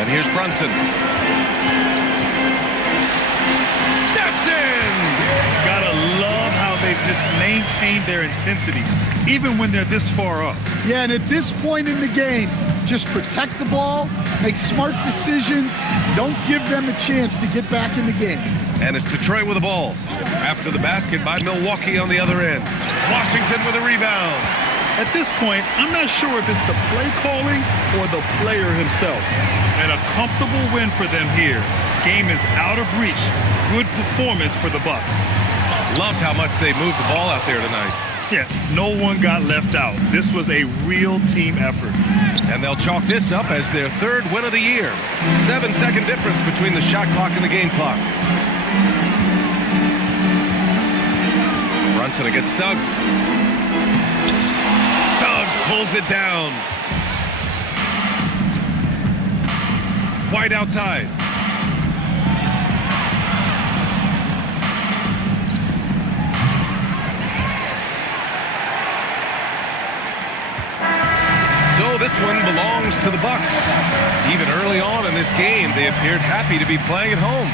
And here's Brunson. That's in! Gotta love how they've just maintained their intensity, even when they're this far up. Yeah, and at this point in the game, just protect the ball, make smart decisions, don't give them a chance to get back in the game. And it's Detroit with the ball. After the basket by Milwaukee on the other end. Washington with a rebound. At this point, I'm not sure if it's the play calling or the player himself. And a comfortable win for them here. Game is out of reach. Good performance for the Bucks. Loved how much they moved the ball out there tonight. Yeah, no one got left out. This was a real team effort. And they'll chalk this up as their third win of the year. 7-second difference between the shot clock and the game clock. Brunson against Suggs. Suggs pulls it down. White outside. So this one belongs to the Bucks. Even early on in this game, they appeared happy to be playing at home.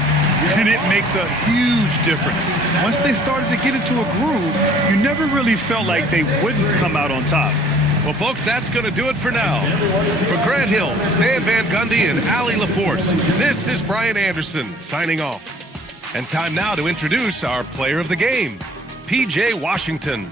And it makes a huge difference. Once they started to get into a groove, you never really felt like they wouldn't come out on top. Well, folks, that's going to do it for now. For Grant Hill, Stan Van Gundy, and Allie LaForce, this is Brian Anderson signing off. And time now to introduce our player of the game, P.J. Washington.